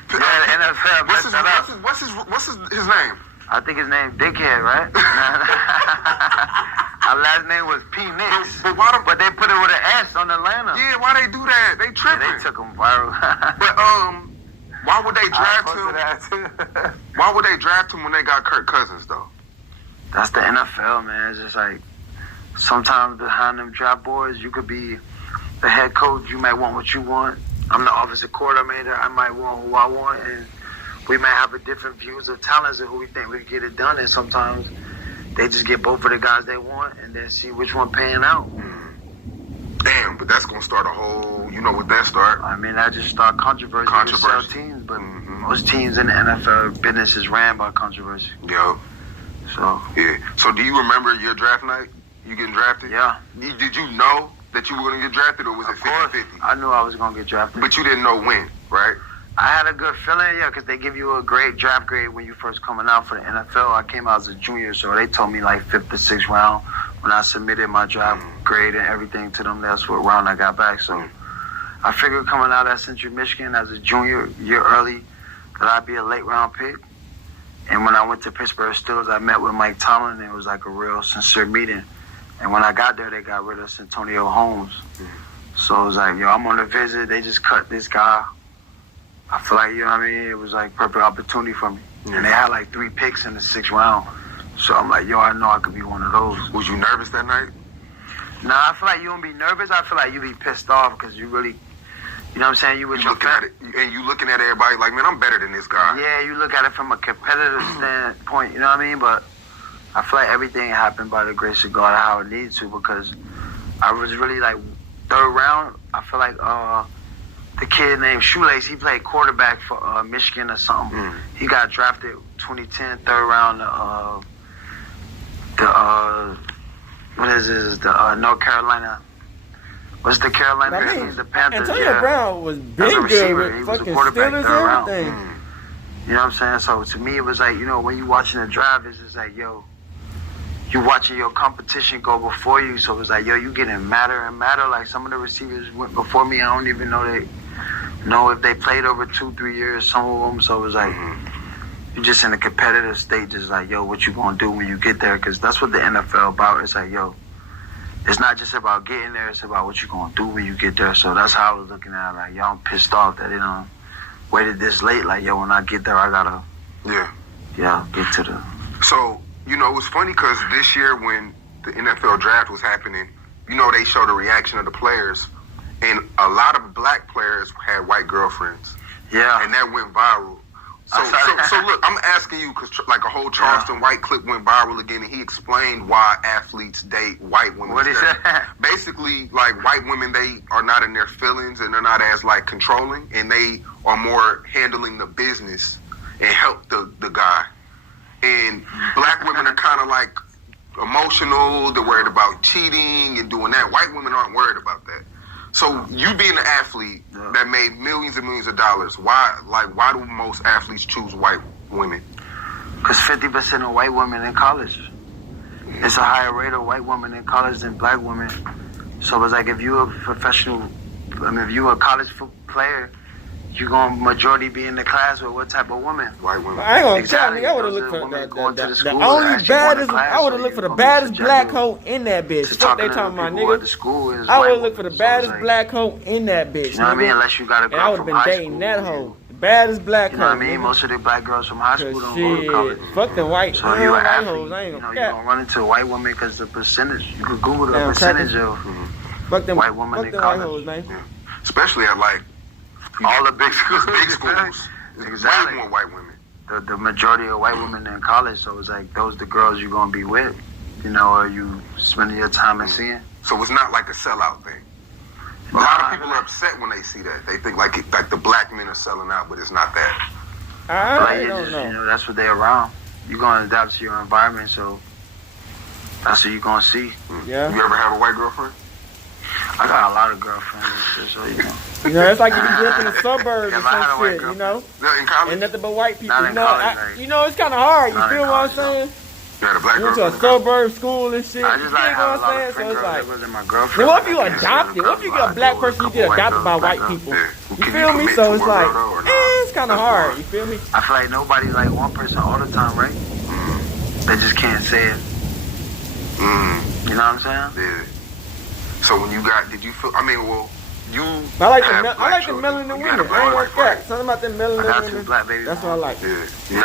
the NFL. What's his name? I think his name Dickhead, right? Our last name was P. Nix. But they put it with an S on Atlanta. Yeah, why they do that? They tripping. Yeah, they took him viral. But why would they draft him? Why would they draft him when they got Kirk Cousins though? That's the NFL, man. It's just like sometimes behind them draft boards, you could be the head coach. You might want what you want. I'm the offensive coordinator. I might want who I want, and we might have a different views of talents and who we think we can get it done. And sometimes they just get both of the guys they want and then see which one paying out. Damn, but that's gonna start a whole. You know what that start? I mean, that just start controversy. To sell teams, but most teams in the NFL business is ran by controversy. Yeah. So So do you remember your draft night? You getting drafted? Yeah. Did you know that you were gonna get drafted, or was it 50-50? I knew I was gonna get drafted. But you didn't know when, right? I had a good feeling, because they give you a great draft grade when you first coming out for the NFL. I came out as a junior, so they told me like 5th to 6th round. When I submitted my draft grade and everything to them, that's what round I got back. So I figured coming out at Central Michigan as a junior, year early, that I'd be a late round pick. And when I went to Pittsburgh Steelers, I met with Mike Talm, and it was like a real sincere meeting. And when I got there, they got rid of Santonio Holmes. So it was like, I'm on a visit. They just cut this guy. I feel like, you know what I mean, it was like perfect opportunity for me. And they had like 3 picks in the 6th round. So I'm like, yo, I know I could be one of those. Was you nervous that night? Nah, I feel like you don't be nervous. I feel like you be pissed off because you really, you know what I'm saying? You with your looking at it, and you looking at everybody like, man, I'm better than this guy. Yeah, you look at it from a competitive standpoint, you know what I mean? But I feel like everything happened by the grace of God how it needed to, because I was really like 3rd round. I feel like the kid named Shoelace, he played quarterback for Michigan or something. He got drafted 2010 3rd round. What is this? The North Carolina. What's the Carolina team? The Panthers. Antonio Brown was big good with fucking Steelers and everything. You know what I'm saying? So to me, it was like, you know, when you watching the drive, it's just like, yo, you watching your competition go before you. So it was like, yo, you getting madder and madder. Like some of the receivers went before me. I don't even know if they played over 2-3 years, some of them. So it was like, you're just in a competitive state, just like, yo, what you gonna do when you get there? Because that's what the NFL about. It's like, yo, it's not just about getting there, it's about what you gonna do when you get there. So that's how I was looking at it. Like, yo, I'm pissed off that they done waited this late. Like, yo, when I get there, I gotta get to the... So, you know, it was funny because this year when the NFL draft was happening, you know, they showed the reaction of the players, and a lot of black players had white girlfriends. Yeah. And that went viral. So look, I'm asking you because like a whole Charleston White clip went viral again, and he explained why athletes date white women. What is that? Basically, like white women, they are not in their feelings and they're not as like controlling, and they are more handling the business and help the guy. And black women are kind of like emotional. They're worried about cheating and doing that. White women aren't worried about that. So you being an athlete that made millions and millions of dollars, why do most athletes choose white women? Because 50% of white women in college. It's a higher rate of white women in college than black women. So it's like if you're a professional, if you're a college player, you're going to majority be in the class with what type of woman? White women. I ain't gonna Exactly. tell you, I would have Those looked are for women going to the the school only that actually baddest. want a class, I would have so looked for the you're gonna be baddest black subjective hoe in that bitch. to Fuck they talking to talking about, people who at the nigga. school is I would white have looked for the women. So it's baddest like, black hoe in that bitch. You know what I mean? nigga. Unless you got a And I girl would have from been high dating school. that hoe. The baddest black You hoe. know what I mean? nigga. Most of the black girls from high school don't go to Shit, college. fuck the white, So you're an white athlete. hoes. I ain't You know, gonna you're cap. going to run into a white woman because the percentage. You could Google the Damn, percentage crackers. of Fuck them white women fuck in them white college. hoes, man. Especially at like all the big schools. big schools. Exactly. Way more white women. The majority of white women in college, so it's like those the girls you're gonna be with, you know, or you spending your time and seeing. So it's not like a sellout thing. A lot of people are upset when they see that. They think like the black men are selling out, but it's not that. I Like, don't just, know. you know, that's what they're around. You're gonna adapt to your environment, so that's what you're gonna see. Yeah. You ever have a white girlfriend? I got a lot of girlfriends, and shit, so you know. You know, it's like if you grew up in the suburbs or If I had a some white shit, you girlfriend. know? Yeah, in college? And nothing but white people. Not You in know, college, like- you know, it's kind of hard. You Not in feel what I'm college, no. saying? You had a black You went to a girlfriend? suburb school and shit. I You just feel like what have a I'm lot saying? of So friend it's girls like, that was in my then girlfriend. what if you I can't adopted? see What if you get a black person, you get adopted by white people? Yeah. You Can feel me? commit So to it's a like, girl or not? it's kind of That's hard. hard. You feel me? I feel like nobody's like one person all the time, right? They just can't say it. You know what I'm saying? Yeah. So when you got, did you feel? I mean, well, you. I like have the black melanin children. You had a women. I black ain't wife, gonna right? cap. Something about them I melanin got 2 women. black babies. That's what I like. Yeah. You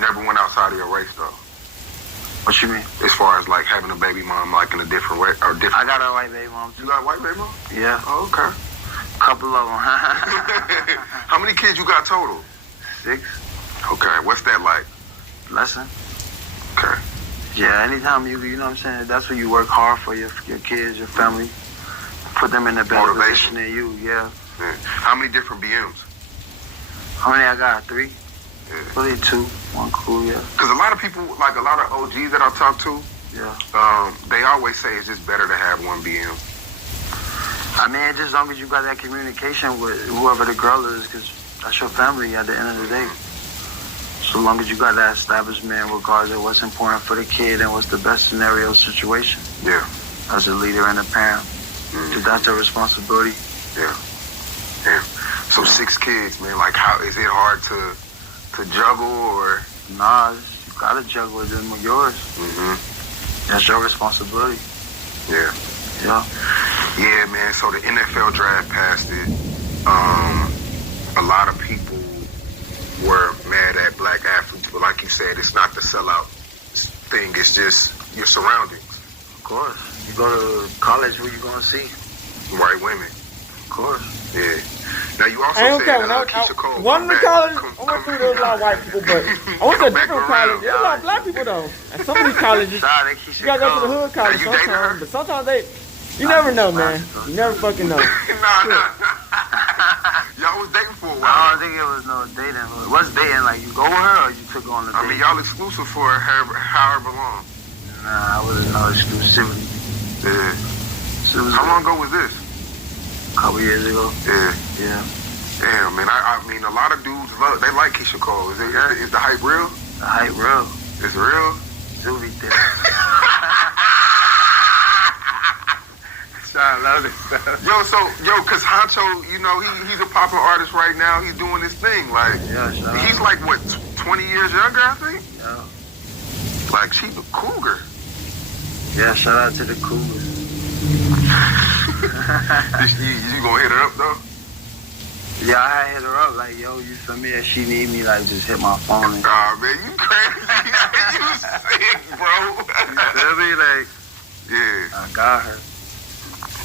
never went outside of your race though. What you mean? As far as like having a baby mom, like in a different way or different. I got a white baby mom You too. got a white baby mom? Yeah, Oh, okay. couple of them. How many kids you got total? 6. Okay. What's that like? Lesson. Okay. Yeah, anytime you know what I'm saying, that's when you work hard for your kids, your family. Put them in a better Motivation. position than you, yeah. Yeah. How many different BMs? How many I got? 3? Yeah. Really 2. 1 cool, yeah. Because a lot of people, like a lot of OGs that I talk to, Yeah. they always say it's just better to have one BM. I mean, just as long as you got that communication with whoever the girl is, because that's your family at the end of the day. So long as you got that establishment regardless of what's important for the kid and what's the best scenario situation. Yeah. As a leader and a parent. Because that's their responsibility. Yeah. Yeah. So 6 kids, man. Like, how is it hard to juggle or? Nah, you gotta juggle with them with yours. That's your responsibility. Yeah. Yeah. Yeah, man. So the NFL draft passed it. A lot of people said, it's not the sellout thing. It's just your surroundings. Of course. You go to college, who you gonna see? White women. Of course. Yeah. Now you also I don't said care. Keisha Cole. One of the colleges, I went through there was a lot of white people, but I went to a different college. There was a lot of black people though. And some of these colleges, you gotta go to the hood college you dating her? sometimes, but sometimes you never know, man. You never fucking know. Nah. Y'all was dating for a while. I don't think it was no dating. What's dating? Like you go with her or you took her on the date? I mean, y'all exclusive for however long. Nah, I wasn't no exclusivity. Yeah. So How long ago was this? A couple years ago. Yeah. Yeah. Damn, man. I mean, a lot of dudes they like Keisha Cole. Is the hype real? The hype real. It's real? Zuby did. I love this stuff. Cause Honcho, you know, he's a popular artist right now. He's doing his thing. Like, he's like, what, 20 years younger, I think? Yeah. Like, she's a cougar. Yeah, shout out to the Cougars. you gonna hit her up, though? Yeah, I hit her up like, yo, you feel me? If she need me, like, just hit my phone. And, Aw, man, you crazy. You sick, bro. you feel me? Like, yeah. I got her.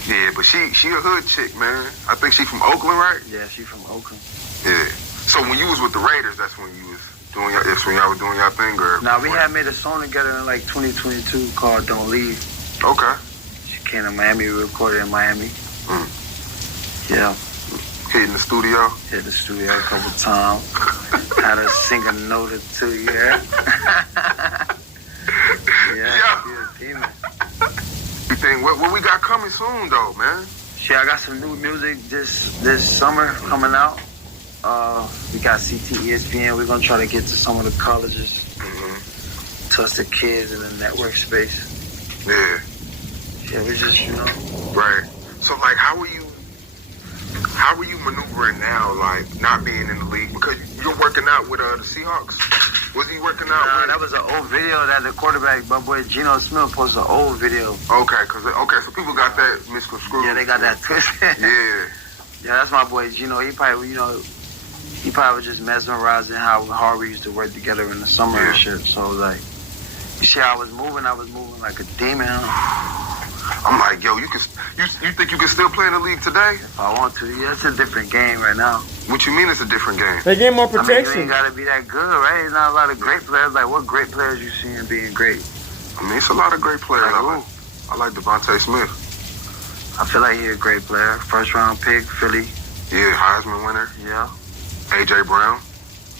Yeah, but she a hood chick, man. I think she from Oakland, right? Yeah, she from Oakland. Yeah. So when you was with the Raiders, that's when you was doing that's when y'all was doing y'all thing, or? Nah, we had made a song together in like 2022 called Don't Leave. Okay. She came to Miami, we recorded in Miami. Yeah. Hit in the studio? Hit the studio a couple times. Had her sing a note or two, yeah. Yeah, she a demon. You think what we got coming soon though, man? Shit, I got some new music this summer coming out. We got ESPN. We're gonna try to get to some of the colleges, touch the kids in the network space. Yeah. Yeah, we just Right. So like, how are you maneuvering now? Like not being in the league because you're working out with the Seahawks. Was he working out? Nah, that was an old video that the quarterback, my boy Geno Smith, posted an old video. Okay, so people got that misconstrued. Yeah, they got that twisted. Yeah. Yeah, that's my boy Geno. He probably was just mesmerizing how hard we used to work together in the summer and shit. So like, you see how I was moving like a demon. I'm like, yo, you think you can still play in the league today? If I want to, yeah, it's a different game right now. What you mean it's a different game? They get more I mean, protection. you ain't gotta be that good, right? There's not a lot of great players. Like, what great players you seeing being great? I mean, it's a lot of great players. Like I like Devontae Smith. I feel like he's a great player. First round pick, Philly. Yeah, Heisman winner. Yeah. A.J. Brown.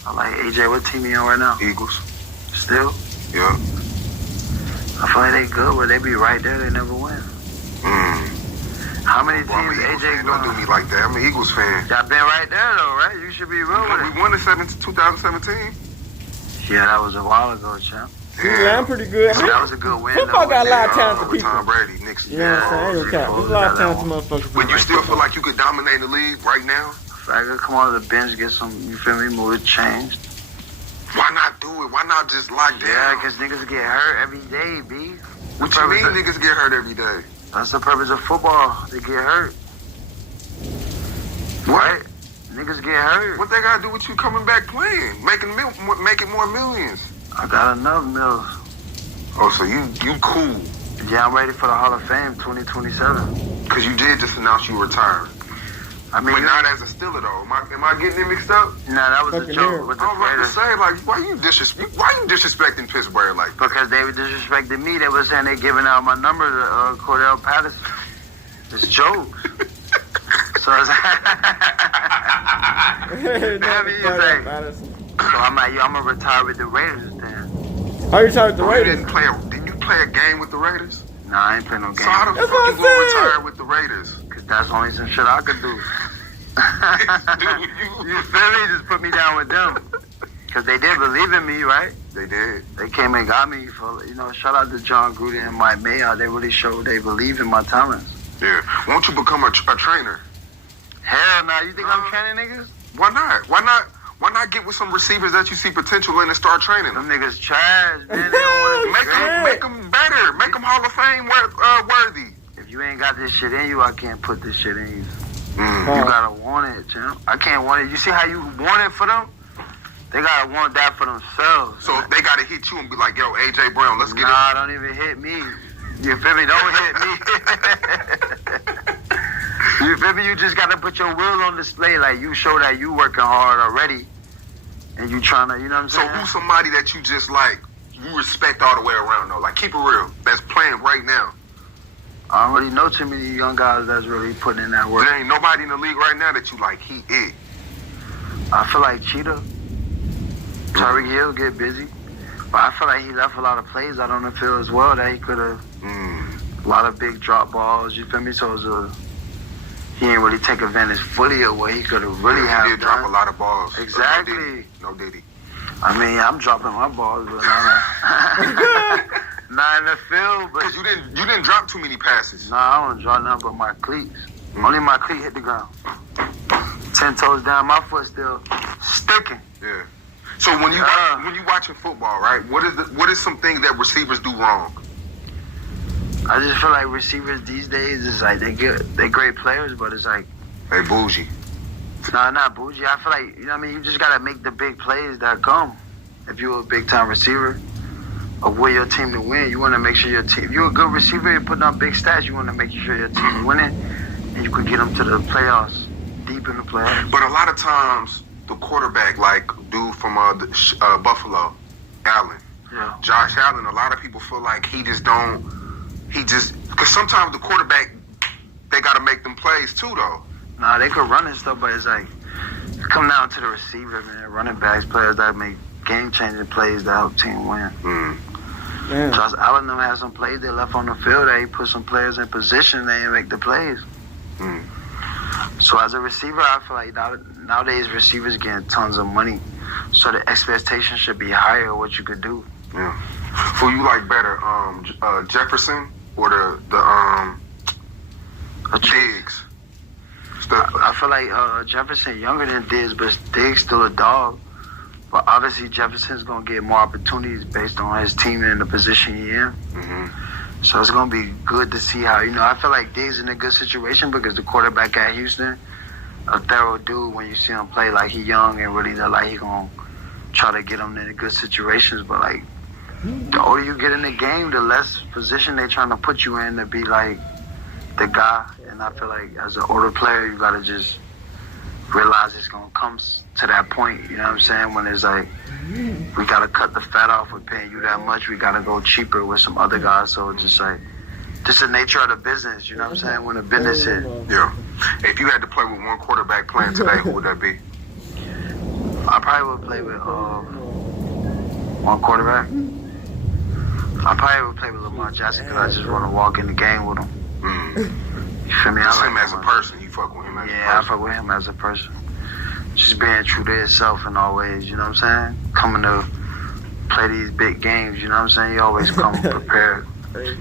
I like AJ. What team you on right now? Eagles. Still? Yeah. I feel like they good, but they be right there. They never win. How many teams AJ Don't do me like that. I'm an Eagles fan. Y'all been right there though, right? You should be real with it. We won in 2017. Yeah, that was a while ago, champ. Yeah, I'm pretty good. So that was a good win. Football got a lot of talented With people. Tom Brady, Knicks. You know what I'm saying? Ain't no cap. There's a lot of talented motherfuckers. But you still feel like you could dominate the league right now? If I could come out of the bench, get some, you feel me, move it, change. Why not do it? Why not just lock down? Yeah, because niggas get hurt every day, B. What you mean niggas get hurt every day? That's the purpose of football. They get hurt. What? Right? Niggas get hurt. What they gotta do with you coming back playing? Making more millions? I got enough mills. Oh, so you cool. Yeah, I'm ready for the Hall of Fame 2027. Because you did just announce you retired. I mean, but not as a Steeler, though. Am I getting it mixed up? Nah, that was a joke with the I was about to Raiders. say, like, why you disrespecting Pittsburgh like that? Because they disrespected me. They were saying they giving out my number to Cordell Patterson. It's jokes. So it's so I'm like, yo, I'm gonna retire with the Raiders then. How you retired with the You Raiders? didn't you play a game with the Raiders? Nah, I ain't playing no game. So how the fuck you gonna retire with the Raiders? Cause that's only some shit I could do. Dude, You feel me? Just put me down with them. Cause they did believe in me, right? They did. They came and got me for, shout out to John Gruden and Mike Mayock. They really showed they believe in my talents. Yeah. Won't you become a trainer? Hell no, you think I'm training niggas? Why not? Why not get with some receivers that you see potential in and start training them? Them niggas trash, man. They don't want to Make them better. Make them Hall of Fame worthy. If you ain't got this shit in you, I can't put this shit in you. Mm. You gotta want it, champ. I can't want it. You see how you want it for them? They gotta want that for themselves. So they gotta hit you and be like, yo, AJ Brown, let's get it. Nah, don't even hit me. You feel me? Don't hit me. You feel me? You just gotta put your will on display. Like, you show that you working hard already. And you trying to, you know what I'm saying? So who's somebody that you just like, you respect all the way around though? Like, keep it real. That's playing right now. I don't really know too many young guys that's really putting in that work. There ain't nobody in the league right now that you like, he it. I feel like Cheetah, Tyreek Hill get busy. But I feel like he left a lot of plays out on the field as well that he could have, a lot of big drop balls, you feel me? So it was he didn't really take advantage fully of what he could have really He did drop a lot of balls. Exactly. No diddy. I mean, I'm dropping my balls, but not in the field. But Because you didn't drop too many passes. nah, I don't drop nothing but my cleats. Only my cleat hit the ground. 10 toes down, my foot still sticking. Yeah. So when you watching football, right? What is some things that receivers do wrong? I just feel like receivers these days is like they great players, but it's like They bougie. nah, not bougie. I feel like, you know what I mean, you just gotta make the big plays that come. If you're a big time receiver, or want your team to win, you want to make sure your team. If you're a good receiver, you're putting up big stats. You want to make sure your team is winning, and you could get them to the playoffs, deep in the playoffs. But a lot of times, the quarterback, like dude from Buffalo, Allen, Yeah. Josh Allen, a lot of people feel like because sometimes the quarterback, they got to make them plays too, though. Nah, they could run and stuff, but it's like, it come down to the receiver, man. Running backs, players that make game-changing plays that help team win. Man. Josh Allen them had some plays they left on the field that he put some players in position, they didn't make the plays. So as a receiver, I feel like nowadays receivers getting tons of money, so the expectation should be higher what you could do. Yeah. Who you like better, Jefferson or the Diggs? I feel like Jefferson younger than Diggs, but Diggs still a dog. But obviously Jefferson's gonna get more opportunities based on his team and the position he in. So it's gonna be good to see how, I feel like Diggs in a good situation because the quarterback at Houston, a thorough dude when you see him play, like he young and really like he gonna try to get him in good situations. But like the older you get in the game, the less position they trying to put you in to be like the guy. And I feel like as an older player, you gotta just realize it's gonna come to that point, you know what I'm saying? When it's like, we gotta cut the fat off, we're paying you that much, we gotta go cheaper with some other guys. So it's just like, just the nature of the business, you know what I'm saying? When the business is. Yeah. If you had to play with one quarterback playing today, who would that be? I probably would play with one quarterback. I probably would play with Lamar Jackson because I just want to walk in the game with him. You feel me? Just I him like as a person. You fuck with him as a person. Yeah, I fuck with him as a person. Just being true to himself in all ways, you know what I'm saying? Coming to play these big games, you know what I'm saying? He always come prepared.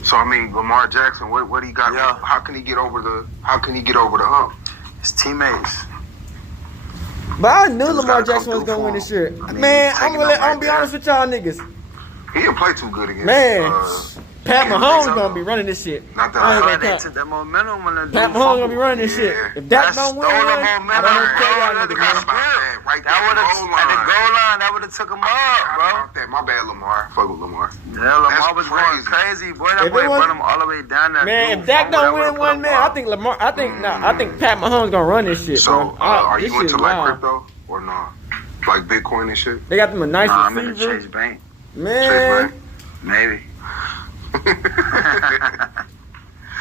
So I mean, Lamar Jackson, what he got? Yeah. How can he get over the hump? His teammates. But I knew Dude's Lamar gotta come Jackson was through gonna win for this year. I mean, Man, he's I'm taking gonna them right be there. honest with y'all niggas. He didn't play too good against. Man, Pat yeah, Mahomes so. gonna be running this shit. Not that I I ain't feel like gonna they cap. took that momentum when the Pat Mahomes gonna be running this shit. Yeah. If that That's don't win, stolen I momentum, don't bro. care y'all That niggas, got man. script. Right That there would at have the goal at the line. goal line. That would have took him up, bro. My bad, Lamar. Fuck with Lamar. Yeah, Lamar That's was going crazy. crazy, boy. That If boy it was- brought him all the way down there. Man, if Dak don't win one, man, I think Lamar. I think Pat Mahomes gonna run this shit, So, bro. are This you into shit like wild. crypto or not? Like Bitcoin and shit? They got them a nice Nah, I'm in the receiver. Chase Bank. Man, Maybe.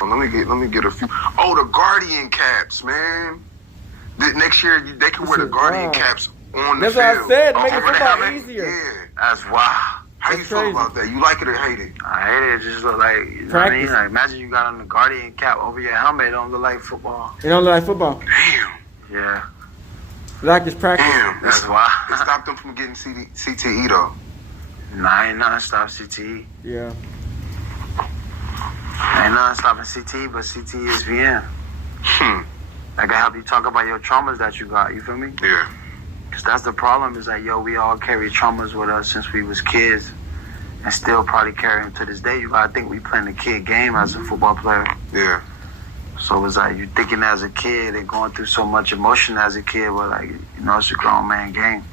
Well, let me get a few. Oh, the Guardian caps, man. Next year they can wear the shit Guardian wild. caps on the That's what I field. said, to make it Over the football helmet? easier. Yeah. That's wild. How you That's feel crazy. about that? You like it or hate it? I hate it. It just look like, you know what I mean? Practice. Like, imagine you got on the Guardian cap over your helmet. It don't look like football. it don't look like football. Damn. Yeah, Like it's practice. Damn. that's wild. It stopped them from getting CTE though. Nah, ain't nothing stop CTE. Yeah. Ain't nothing stopping CTE but CTE is VN. That can help you talk about your traumas that you got. You feel me? Yeah. Because that's the problem is like, yo, we all carry traumas with us since we was kids and still probably carry them to this day. You gotta think we playing a kid game as a football player. Yeah. So it's like you thinking as a kid and going through so much emotion as a kid, but like, it's a grown man game.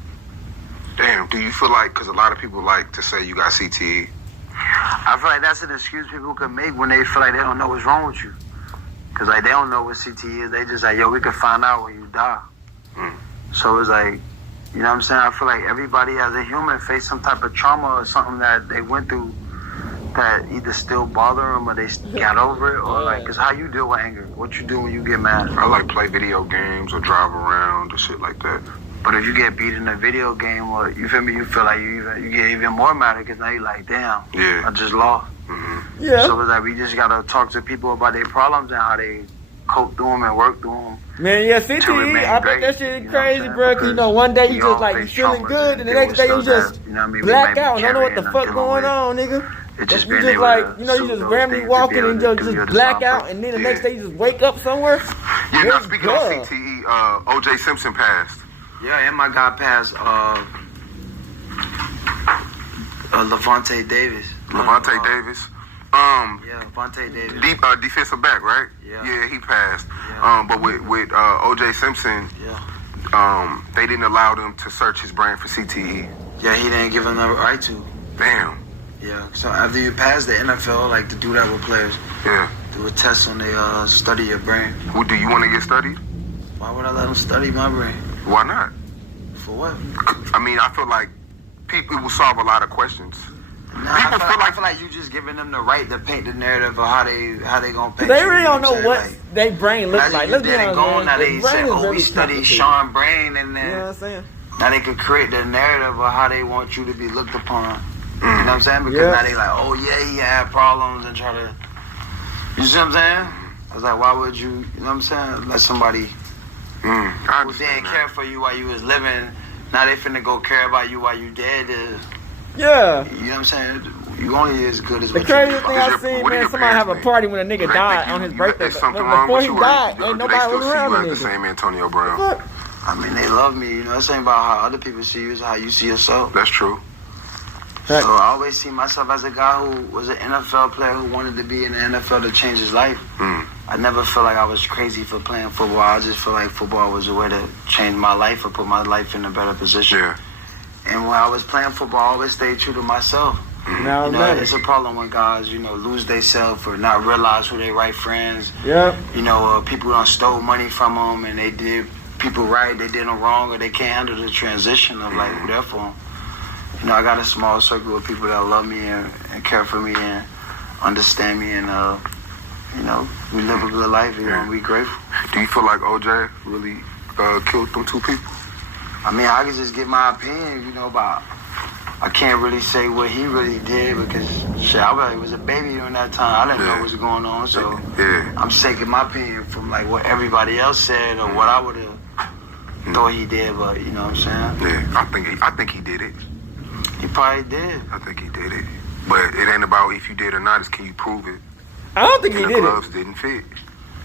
Damn, do you feel like, because a lot of people like to say you got CTE? I feel like that's an excuse people can make when they feel like they don't know what's wrong with you. Because, like, they don't know what CTE is. They just like, yo, we can find out when you die. So it's like, you know what I'm saying? I feel like everybody as a human face some type of trauma or something that they went through that either still bother them or they got over it, or like, because how you deal with anger? What you do when you get mad? I like play video games or drive around or shit like that. But if you get beat in a video game, or you feel me, you feel like you get even more mad because now you're like, damn, I just lost. Yeah. So it's like we just gotta talk to people about their problems and how they cope through them and work through them. Man, yeah, CTE, I think that shit is crazy, bro. Cause you know, one day you just like, you feeling good, and the next day you just black out and don't know what the fuck going on, nigga. It just you just like, you know, you just randomly walking and just black out, and then the next day you just wake up somewhere. Yeah, now speaking of CTE, O.J. Simpson passed. Yeah, and my guy passed, Levante Davis. Levante Davis. Yeah, Levante Davis. Defensive back, right? Yeah. He passed. Yeah. But with O.J. Simpson, they didn't allow them to search his brain for CTE. Yeah, he didn't give him the right to. Damn. Yeah, so after you pass the NFL, like to do that with players. Yeah. Do a test when they study your brain. Well, do you want to get studied? Why would I let them study my brain? Why not? For what? I mean, I feel like people will solve a lot of questions. Nah, I feel like you just giving them the right to paint the narrative of how they gonna paint. They really don't know what their brain looks like. Let's be honest, gone, now man. they say, oh, we studied Sean Brain, and then you know what I'm saying? now they could create the narrative of how they want you to be looked upon. You know what I'm saying? Because now they like, oh yeah, he had problems and try to. You see what I'm saying? I was like, why would you? You know what I'm saying? Let somebody who didn't care for you while you was living, now they finna go care about you while you dead. Yeah. You know what I'm saying? You only as good as the what crazy you thing I seen, man, somebody have a party when a nigga died on his birthday. But before he died, ain't nobody was around the nigga. The same Antonio Brown. I mean, they love me. You know, it's ain't about how other people see you, it's how you see yourself. That's true. So I always see myself as a guy who was an NFL player who wanted to be in the NFL to change his life. I never felt like I was crazy for playing football. I just feel like football was a way to change my life or put my life in a better position. Yeah. And when I was playing football, I always stayed true to myself. Now, you know, it's a problem when guys, you know, lose themselves or not realize who their right friends. Yeah. You know, people done stole money from them and they did people right, they did them wrong, or they can't handle the transition of like who they're for. You know, I got a small circle of people that love me and care for me and understand me, and you know, we live a good life, you know, and we grateful. Do you feel like OJ really killed them two people? I mean, I can just give my opinion, you know, about. I can't really say what he really did because shit, I was a baby during that time. I didn't know what was going on, so I'm taking my opinion from like what everybody else said or what I would have thought he did. But you know what I'm saying? Yeah, I think he did it. He probably did. I think he did it, but it ain't about if you did or not. It's can you prove it? I don't think he did it. The gloves didn't fit.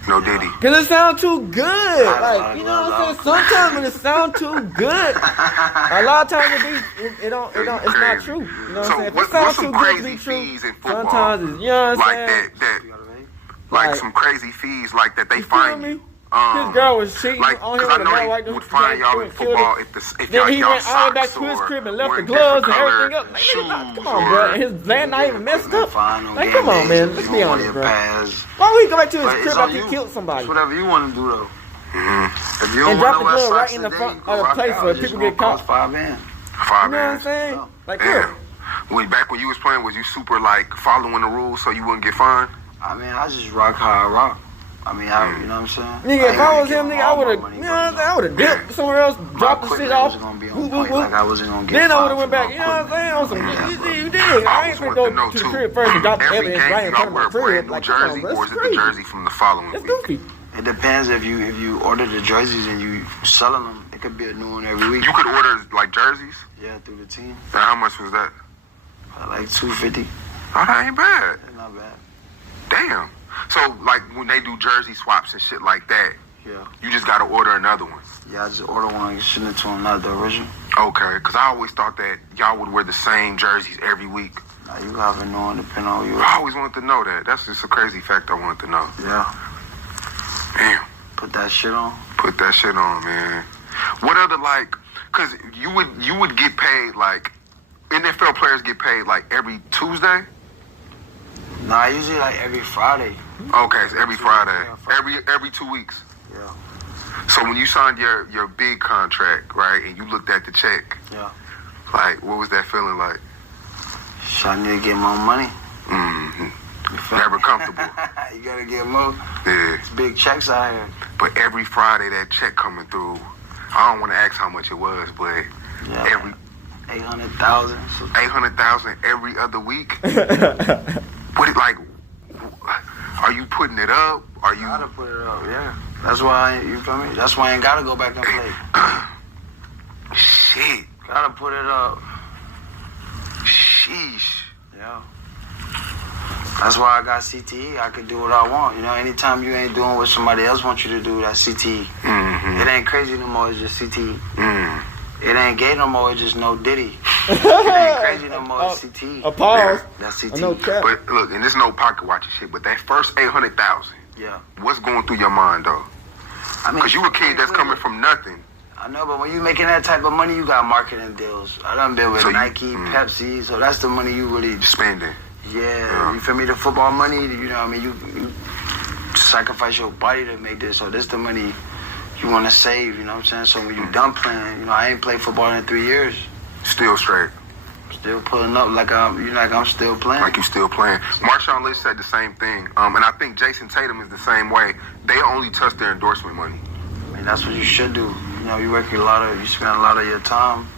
No, did he? Cause it sounds too good. Like, you know what I'm saying? Sometimes when it sounds too good, a lot of times it's not true. You know what I'm saying? If it sounds too good to be true, sometimes it's, you know what I'm saying? Like some crazy fees like that they find you. His girl was cheating like, on him with a guy like this. Would find y'all in football if then he y'all went all the way back to his crib and left the gloves and everything else. Like, come on, bro. And his land not even messed up. Like, come on, man. Let's be honest, bro. Why would he go back to his crib after he killed somebody? It's whatever you want to do, though. If you and drop the glove right in the front of the place where people get caught. 5 bands. 5 bands. You know what I'm saying? Like, look. Back when you was playing, was you super like following the rules so you wouldn't get fined? I mean, I just rock how I rock. I mean, you know what I'm saying? Nigga, if I was him, nigga, I would've, you know what I'm saying? I would've dipped somewhere else, dropped the shit off. Like I wasn't gonna get then I would've went back, you know what I'm saying? On some, you did. I ain't gonna go to the crib first and drop the evidence right in front of my crib. Like, come on, bro, or is it the jersey from the following week? That's goofy. It depends if you order the jerseys and you selling them. It could be a new one every week. You could order like jerseys? Yeah, through the team. And how much was that? Like $250. Oh, that ain't bad. That's not bad. Damn. So, like, when they do jersey swaps and shit like that, you just gotta order another one. Yeah, I just order one and send it to him, not the original. Okay, because I always thought that y'all would wear the same jerseys every week. Nah, you have to know depending on you. I always wanted to know that. That's just a crazy fact I wanted to know. Yeah. Damn. Put that shit on. Put that shit on, man. What other because you would get paid like NFL players get paid like every Tuesday? Nah, usually like every Friday. Okay, it's every Friday. Yeah, Every 2 weeks. Yeah. So when you signed your big contract, right, and you looked at the check, Yeah. like what was that feeling like? I need to get more money. Mm-hmm. Never comfortable. You gotta get more. Yeah. It's big checks out here. But every Friday that check coming through, I don't want to ask how much it was, but every 800,000. $800,000 every other week. What are you putting it up? Are you Gotta put it up, yeah. That's why you feel me? That's why I ain't gotta go back and play. Shit. Gotta put it up. Sheesh. Yeah. That's why I got CTE. I could do what I want. You know, anytime you ain't doing what somebody else wants you to do, that's CTE. Mm-hmm. It ain't crazy no more, it's just CTE. Mm. It ain't gay no more, it's just no Diddy. It ain't crazy no more, it's CTE. A pause. Yeah, that's CTE. I know cap. But look, and there's no pocket watching shit, but that first 800,000, Yeah. what's going through your mind though? I mean, Because you a kid that's coming from nothing. I know, but when you making that type of money, you got marketing deals. I done been with So you- Nike, Pepsi, so that's the money you really Spending. Yeah, you feel me? The football money, you know what I mean? You sacrifice your body to make this, so this the money you want to save, you know what I'm saying? So when you done playing, you know, I ain't played football in 3 years. Still straight. Still pulling up like I'm still playing. Like you still playing. Marshawn Lynch said the same thing. And I think Jason Tatum is the same way. They only touch their endorsement money. I mean, that's what you should do. You know, you spend a lot of your time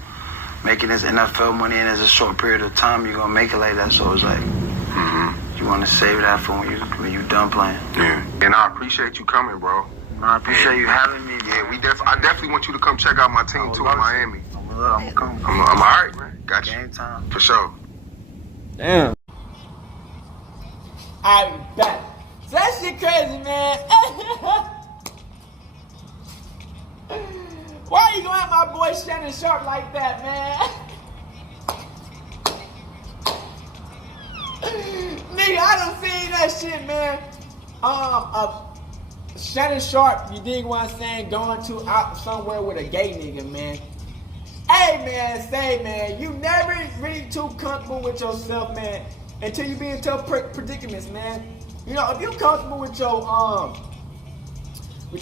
making this NFL money, and it's a short period of time you're gonna make it like that. So it's like you want to save that for when you done playing. Yeah. And I appreciate you coming, bro. I appreciate you having me. Yeah, I definitely want you to come check out my team too in Miami. I'm gonna come. I'm all right, man. Got you. Game time. For sure. Damn. I bet. So that shit crazy, man. Why you going at my boy Shannon Sharp like that, man? Nigga, I done seen that shit, man. Shannon Sharp, you dig what I'm saying, going to out somewhere with a gay nigga, man. Hey, man, you never really too comfortable with yourself, man, until you be in tough predicaments, man. You know, if you comfortable with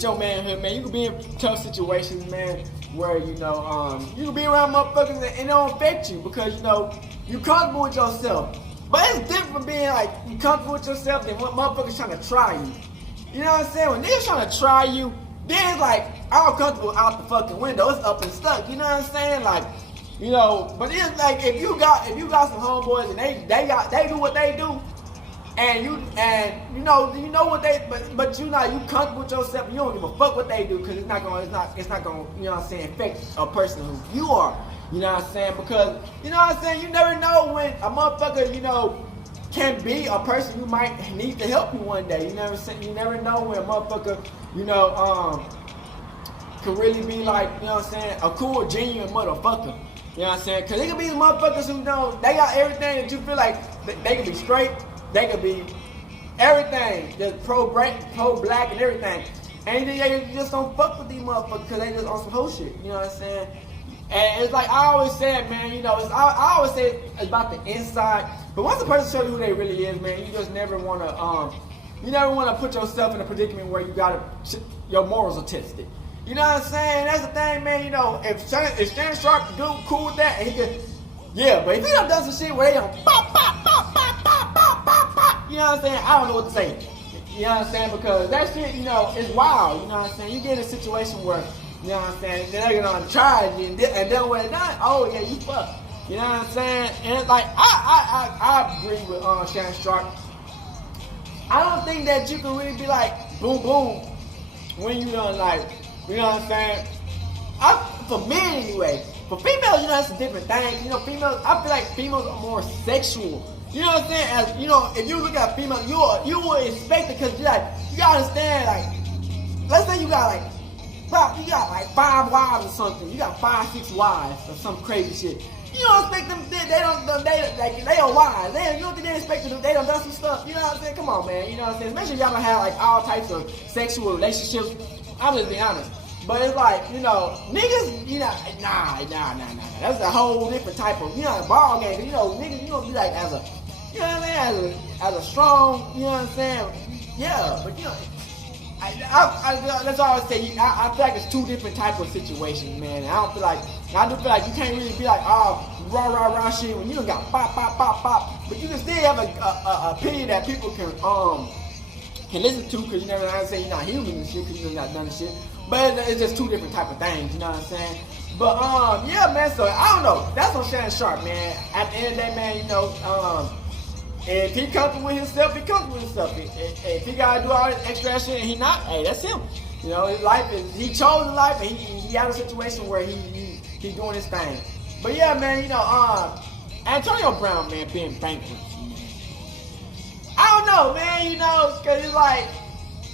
your manhood, man, you can be in tough situations, man, where, you know, you can be around motherfuckers and it don't affect you because, you know, you comfortable with yourself. But it's different from being, like, you comfortable with yourself than what motherfuckers trying to try you. You know what I'm saying? When niggas trying to try you, then it's like, all comfortable out the fucking window. It's up and stuck. You know what I'm saying? Like, you know, but it's like, if you got some homeboys and they do what they do, and you know what they, but you comfortable with yourself, you don't give a fuck what they do, because it's not gonna, you know what I'm saying, affect a person who you are. You know what I'm saying? Because, you know what I'm saying, you never know when a motherfucker, you know, can be a person who might need to help you one day. You never know when a motherfucker, you know, can really be like, you know what I'm saying, a cool, genuine motherfucker. You know what I'm saying? Because they can be motherfuckers who know they got everything that you feel like they can be straight, they can be everything, just pro-black and everything. And they just don't fuck with these motherfuckers because they just on some whole shit. You know what I'm saying? And it's like I always said, man, you know, I always say it's about the inside. But once a person shows you who they really is, man, you just never want to, put yourself in a predicament where your morals are tested. You know what I'm saying? That's the thing, man. You know, if Shannon Sharp cool with that, and he could, yeah. But if he done some shit where they don't pop, pop, pop, pop, pop, pop, pop, pop, you know what I'm saying? I don't know what to say. You know what I'm saying? Because that shit, you know, is wild. You know what I'm saying? You get in a situation where, you know what I'm saying, they're gonna charge you, and then when it's done, oh yeah, you fuck. You know what I'm saying? And it's like I agree with Shannon Sharp. I don't think that you can really be like boom boom when you done, like, you know what I'm saying? For men anyway. For females, you know, that's a different thing. You know, females, I feel like females are more sexual. You know what I'm saying? As you know, if you look at females, you would expect it, because you gotta understand, like, let's say you got like 5 wives or something. You got 5, 6 wives or some crazy shit. You don't expect them, they are wise. You don't think they expect them, they done some stuff. You know what I'm saying? Come on, man. You know what I'm saying? Especially if y'all don't have like all types of sexual relationships. I'm just being honest. But it's like, you know, niggas, you know, nah. That's a whole different type of, you know, ball game. You know, niggas, you know, be like as a, you know what I mean, as a strong, you know what I'm saying? Yeah, but you know, that's all I say. I feel like it's two different type of situations, man. I do feel like you can't really be like, oh, rah shit when you done got pop. But you can still have a opinion that people can listen to, because you never know how to say you're not human and shit, because you're not done shit. But it's just two different type of things, you know what I'm saying? But yeah, man. So I don't know. That's on Shannon Sharp, man. At the end of the day, man, you know, if he comfortable with himself, he comfortable with himself. If he gotta do all this extra shit and he not, hey, that's him. You know, his life is, he chose his life, and he had a situation where he doing his thing. But yeah, man, you know, Antonio Brown, man, being bankruptcy, man. I don't know, man, you know, cause it's like,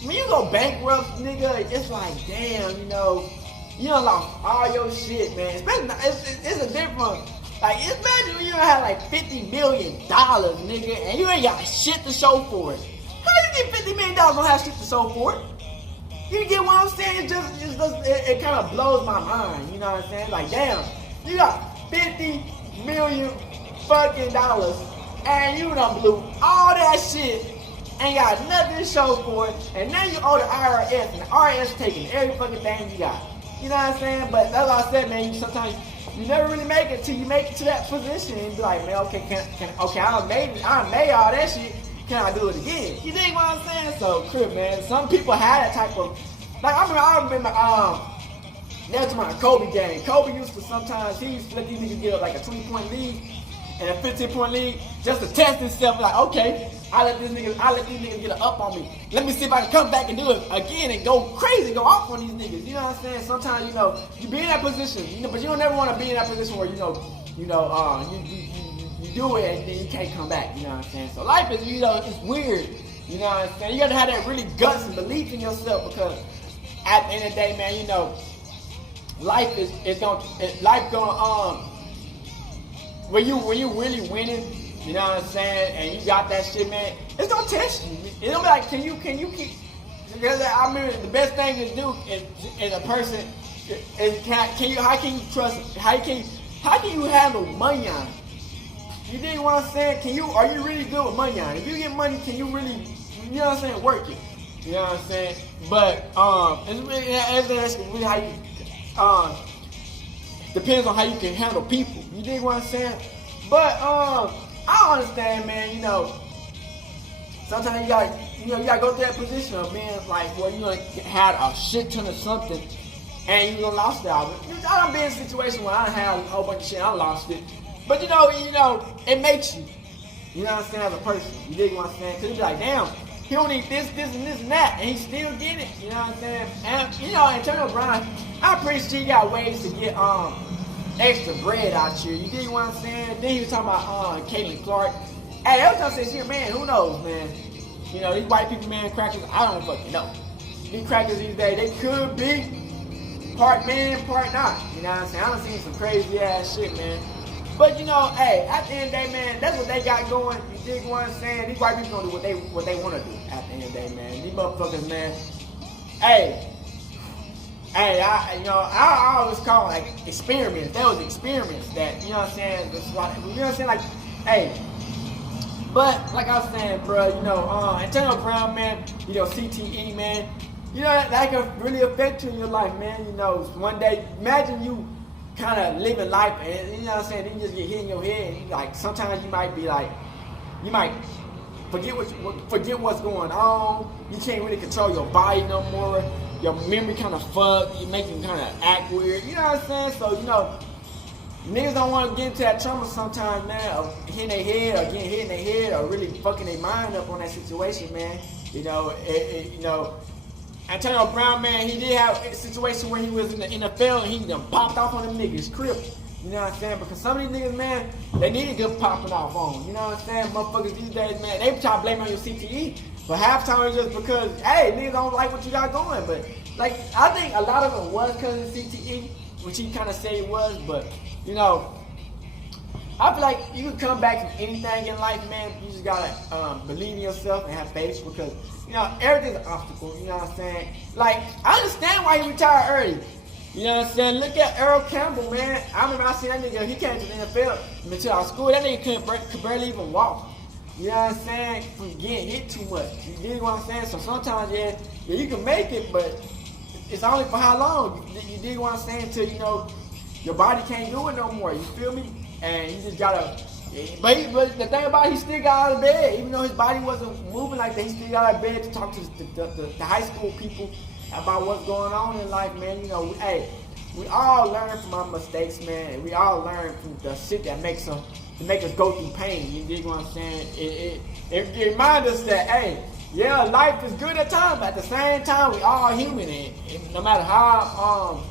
when you go bankrupt, nigga, it's like, damn, you know, you done lost all your shit, man. It's a different, like, imagine when you had like $50 million, nigga, and you ain't got shit to show for it. How you get $50 million don't have shit to show for it? You get what I'm saying? It kind of blows my mind, you know what I'm saying? Like, damn, you got $50 million fucking dollars, and you done blew all that shit, ain't got nothing to show for it, and now you owe the IRS, and the IRS taking every fucking thing you got. You know what I'm saying? But that's what I said, man. Sometimes you never really make it till you make it to that position and be like, man, okay, I made all that shit. Can I do it again? You dig what I'm saying? So, crib, man. Some people had that type of, like, I remember, that's my Kobe game. Kobe used to sometimes, he used to let these niggas get up like a 20-point lead and a 15-point lead just to test himself. Like, okay, I let these niggas get up on me. Let me see if I can come back and do it again and go crazy, go off on these niggas. You know what I'm saying? Sometimes, you know, you be in that position, you know, but you don't never want to be in that position where, you do it and then you can't come back. You know what I'm saying? So life is, you know, it's weird. You know what I'm saying? You gotta have that really guts and belief in yourself, because at the end of the day, man, you know, life gonna when you really winning, you know what I'm saying, and you got that shit, man, it's gonna test you. It's gonna be like, can you keep? Because I mean, the best thing to do in a person is how can you trust? How can you handle money on it? You dig what I'm saying? Are you really good with money on it? If you get money, can you really, you know what I'm saying, work it? You know what I'm saying? But it's really how you depends on how you can handle people. You dig what I'm saying? But I understand, man. You know, sometimes you gotta go through that position of being like, where you gonna had a shit ton of something and you gonna lost it all. I done been in a situation where I had a whole bunch of shit, I lost it. But you know, it makes you. You know what I'm saying, as a person. You dig what I'm saying? Cause you be like, damn, he don't need this, and that, and he still get it. You know what I'm saying? And you know, Antonio Brown, I'm pretty sure he got ways to get extra bread out here. You dig what I'm saying? Then he was talking about Caitlin Clark. Hey, every time I say shit, man, who knows, man? You know, these white people, man, crackers, I don't fucking know. These crackers these days, they could be part man, part not. You know what I'm saying? I done seen some crazy ass shit, man. But you know, hey, at the end of the day, man, that's what they got going. You dig what I'm saying? These white people gonna do what they want to do at the end of the day, man. These motherfuckers, man. Hey, I always call it like experiments. That was experiments that, you know what I'm saying? You know what I'm saying? Like, hey. But like I was saying, bro, you know, Antonio Brown, man, you know, CTE, man, you know, that can really affect you in your life, man. You know, one day, imagine you kind of living life, and you know what I'm saying, then you just get hit in your head, and like sometimes you might be like, you might forget what's going on. You can't really control your body no more. Your memory kind of fucked. You make you kind of act weird. You know what I'm saying? So you know, niggas don't want to get into that trauma sometimes, man, of hitting their head or getting hit in their head or really fucking their mind up on that situation, man. You know, you know. Antonio Brown, man, he did have a situation where he was in the NFL and he done popped off on them niggas' crib. You know what I'm saying? Because some of these niggas, man, they need to get popping off on. You know what I'm saying? Motherfuckers these days, man, they try to blame on your CTE. But half time it's just because, hey, niggas don't like what you got going. But, like, I think a lot of it was because of CTE, which he kind of said it was. But, you know, I feel like you can come back from anything in life, man. You just gotta believe in yourself and have faith because, you know, everything's an obstacle. You know what I'm saying? Like, I understand why he retired early. You know what I'm saying? Look at Earl Campbell, man. I remember I seen that nigga. He came to the NFL until our school. That nigga could barely even walk. You know what I'm saying? From getting hit too much. You dig what I'm saying? So sometimes, yeah, you can make it, but it's only for how long? You dig what I'm saying? Until, you know, your body can't do it no more. You feel me? And you just gotta. But the thing about it, he still got out of bed. Even though his body wasn't moving like that, he still got out of bed to talk to the high school people about what's going on in life, man. You know, hey, we all learn from our mistakes, man. And we all learn from the shit that makes us go through pain. You dig what I'm saying? It reminds us that, hey, yeah, life is good at times, but at the same time, we all human. And no matter how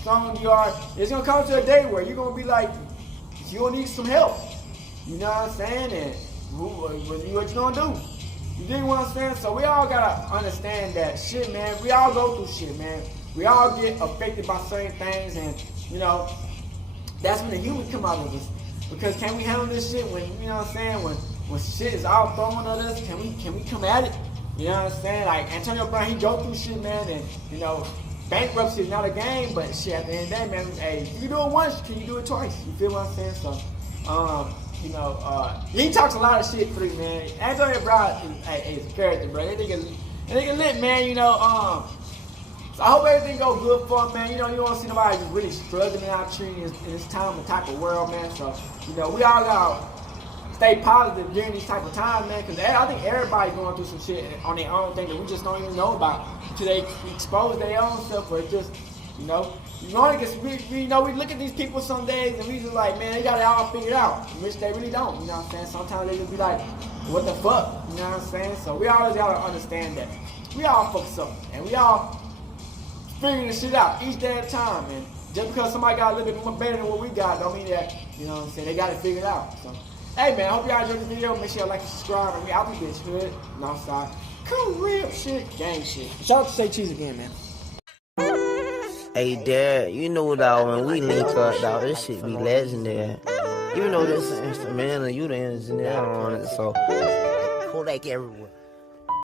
strong you are, it's gonna come to a day where you're gonna be like, you're gonna need some help. You know what I'm saying? And what you gonna do? You dig what I'm saying? So we all gotta understand that shit, man. We all go through shit, man. We all get affected by certain things, and you know, that's when the human come out of us. Because can we handle this shit when, you know what I'm saying, when shit is all thrown at us? Can we come at it? You know what I'm saying? Like Antonio Brown, he go through shit, man, and you know, bankruptcy is not a game, but shit, at the end of the day, man, hey, if you do it once, can you do it twice? You feel what I'm saying? So, you know, he talks a lot of shit free, man. Antonio Brown is a character, bro. That nigga lit, man. You know, so I hope everything goes good for him, man. You know, you don't see nobody just really struggling out here in this time and type of world, man. So, you know, we all gotta stay positive during these type of times, man. Because I think everybody going through some shit on their own thing that we just don't even know about until they expose their own stuff, or it just, you know. You know, because we look at these people some days and we just like, man, they got it all figured out, which they really don't. You know what I'm saying? Sometimes they just be like, what the fuck? You know what I'm saying? So we always gotta understand that we all fuck something, and we all figuring this shit out each day at a time. And just because somebody got a little bit more better than what we got, don't mean that, you know what I'm saying, they got it figured out. So, hey man, I hope y'all enjoyed the video. Make sure y'all like and subscribe. And we out this bitch hood, Northside, cool real shit, gang shit. Shout out to Saycheese again, man. Hey, Dad, you know that when we link up, dog, this shit be legendary. You know this instrumental, you the engineer on it, so Kodak everywhere.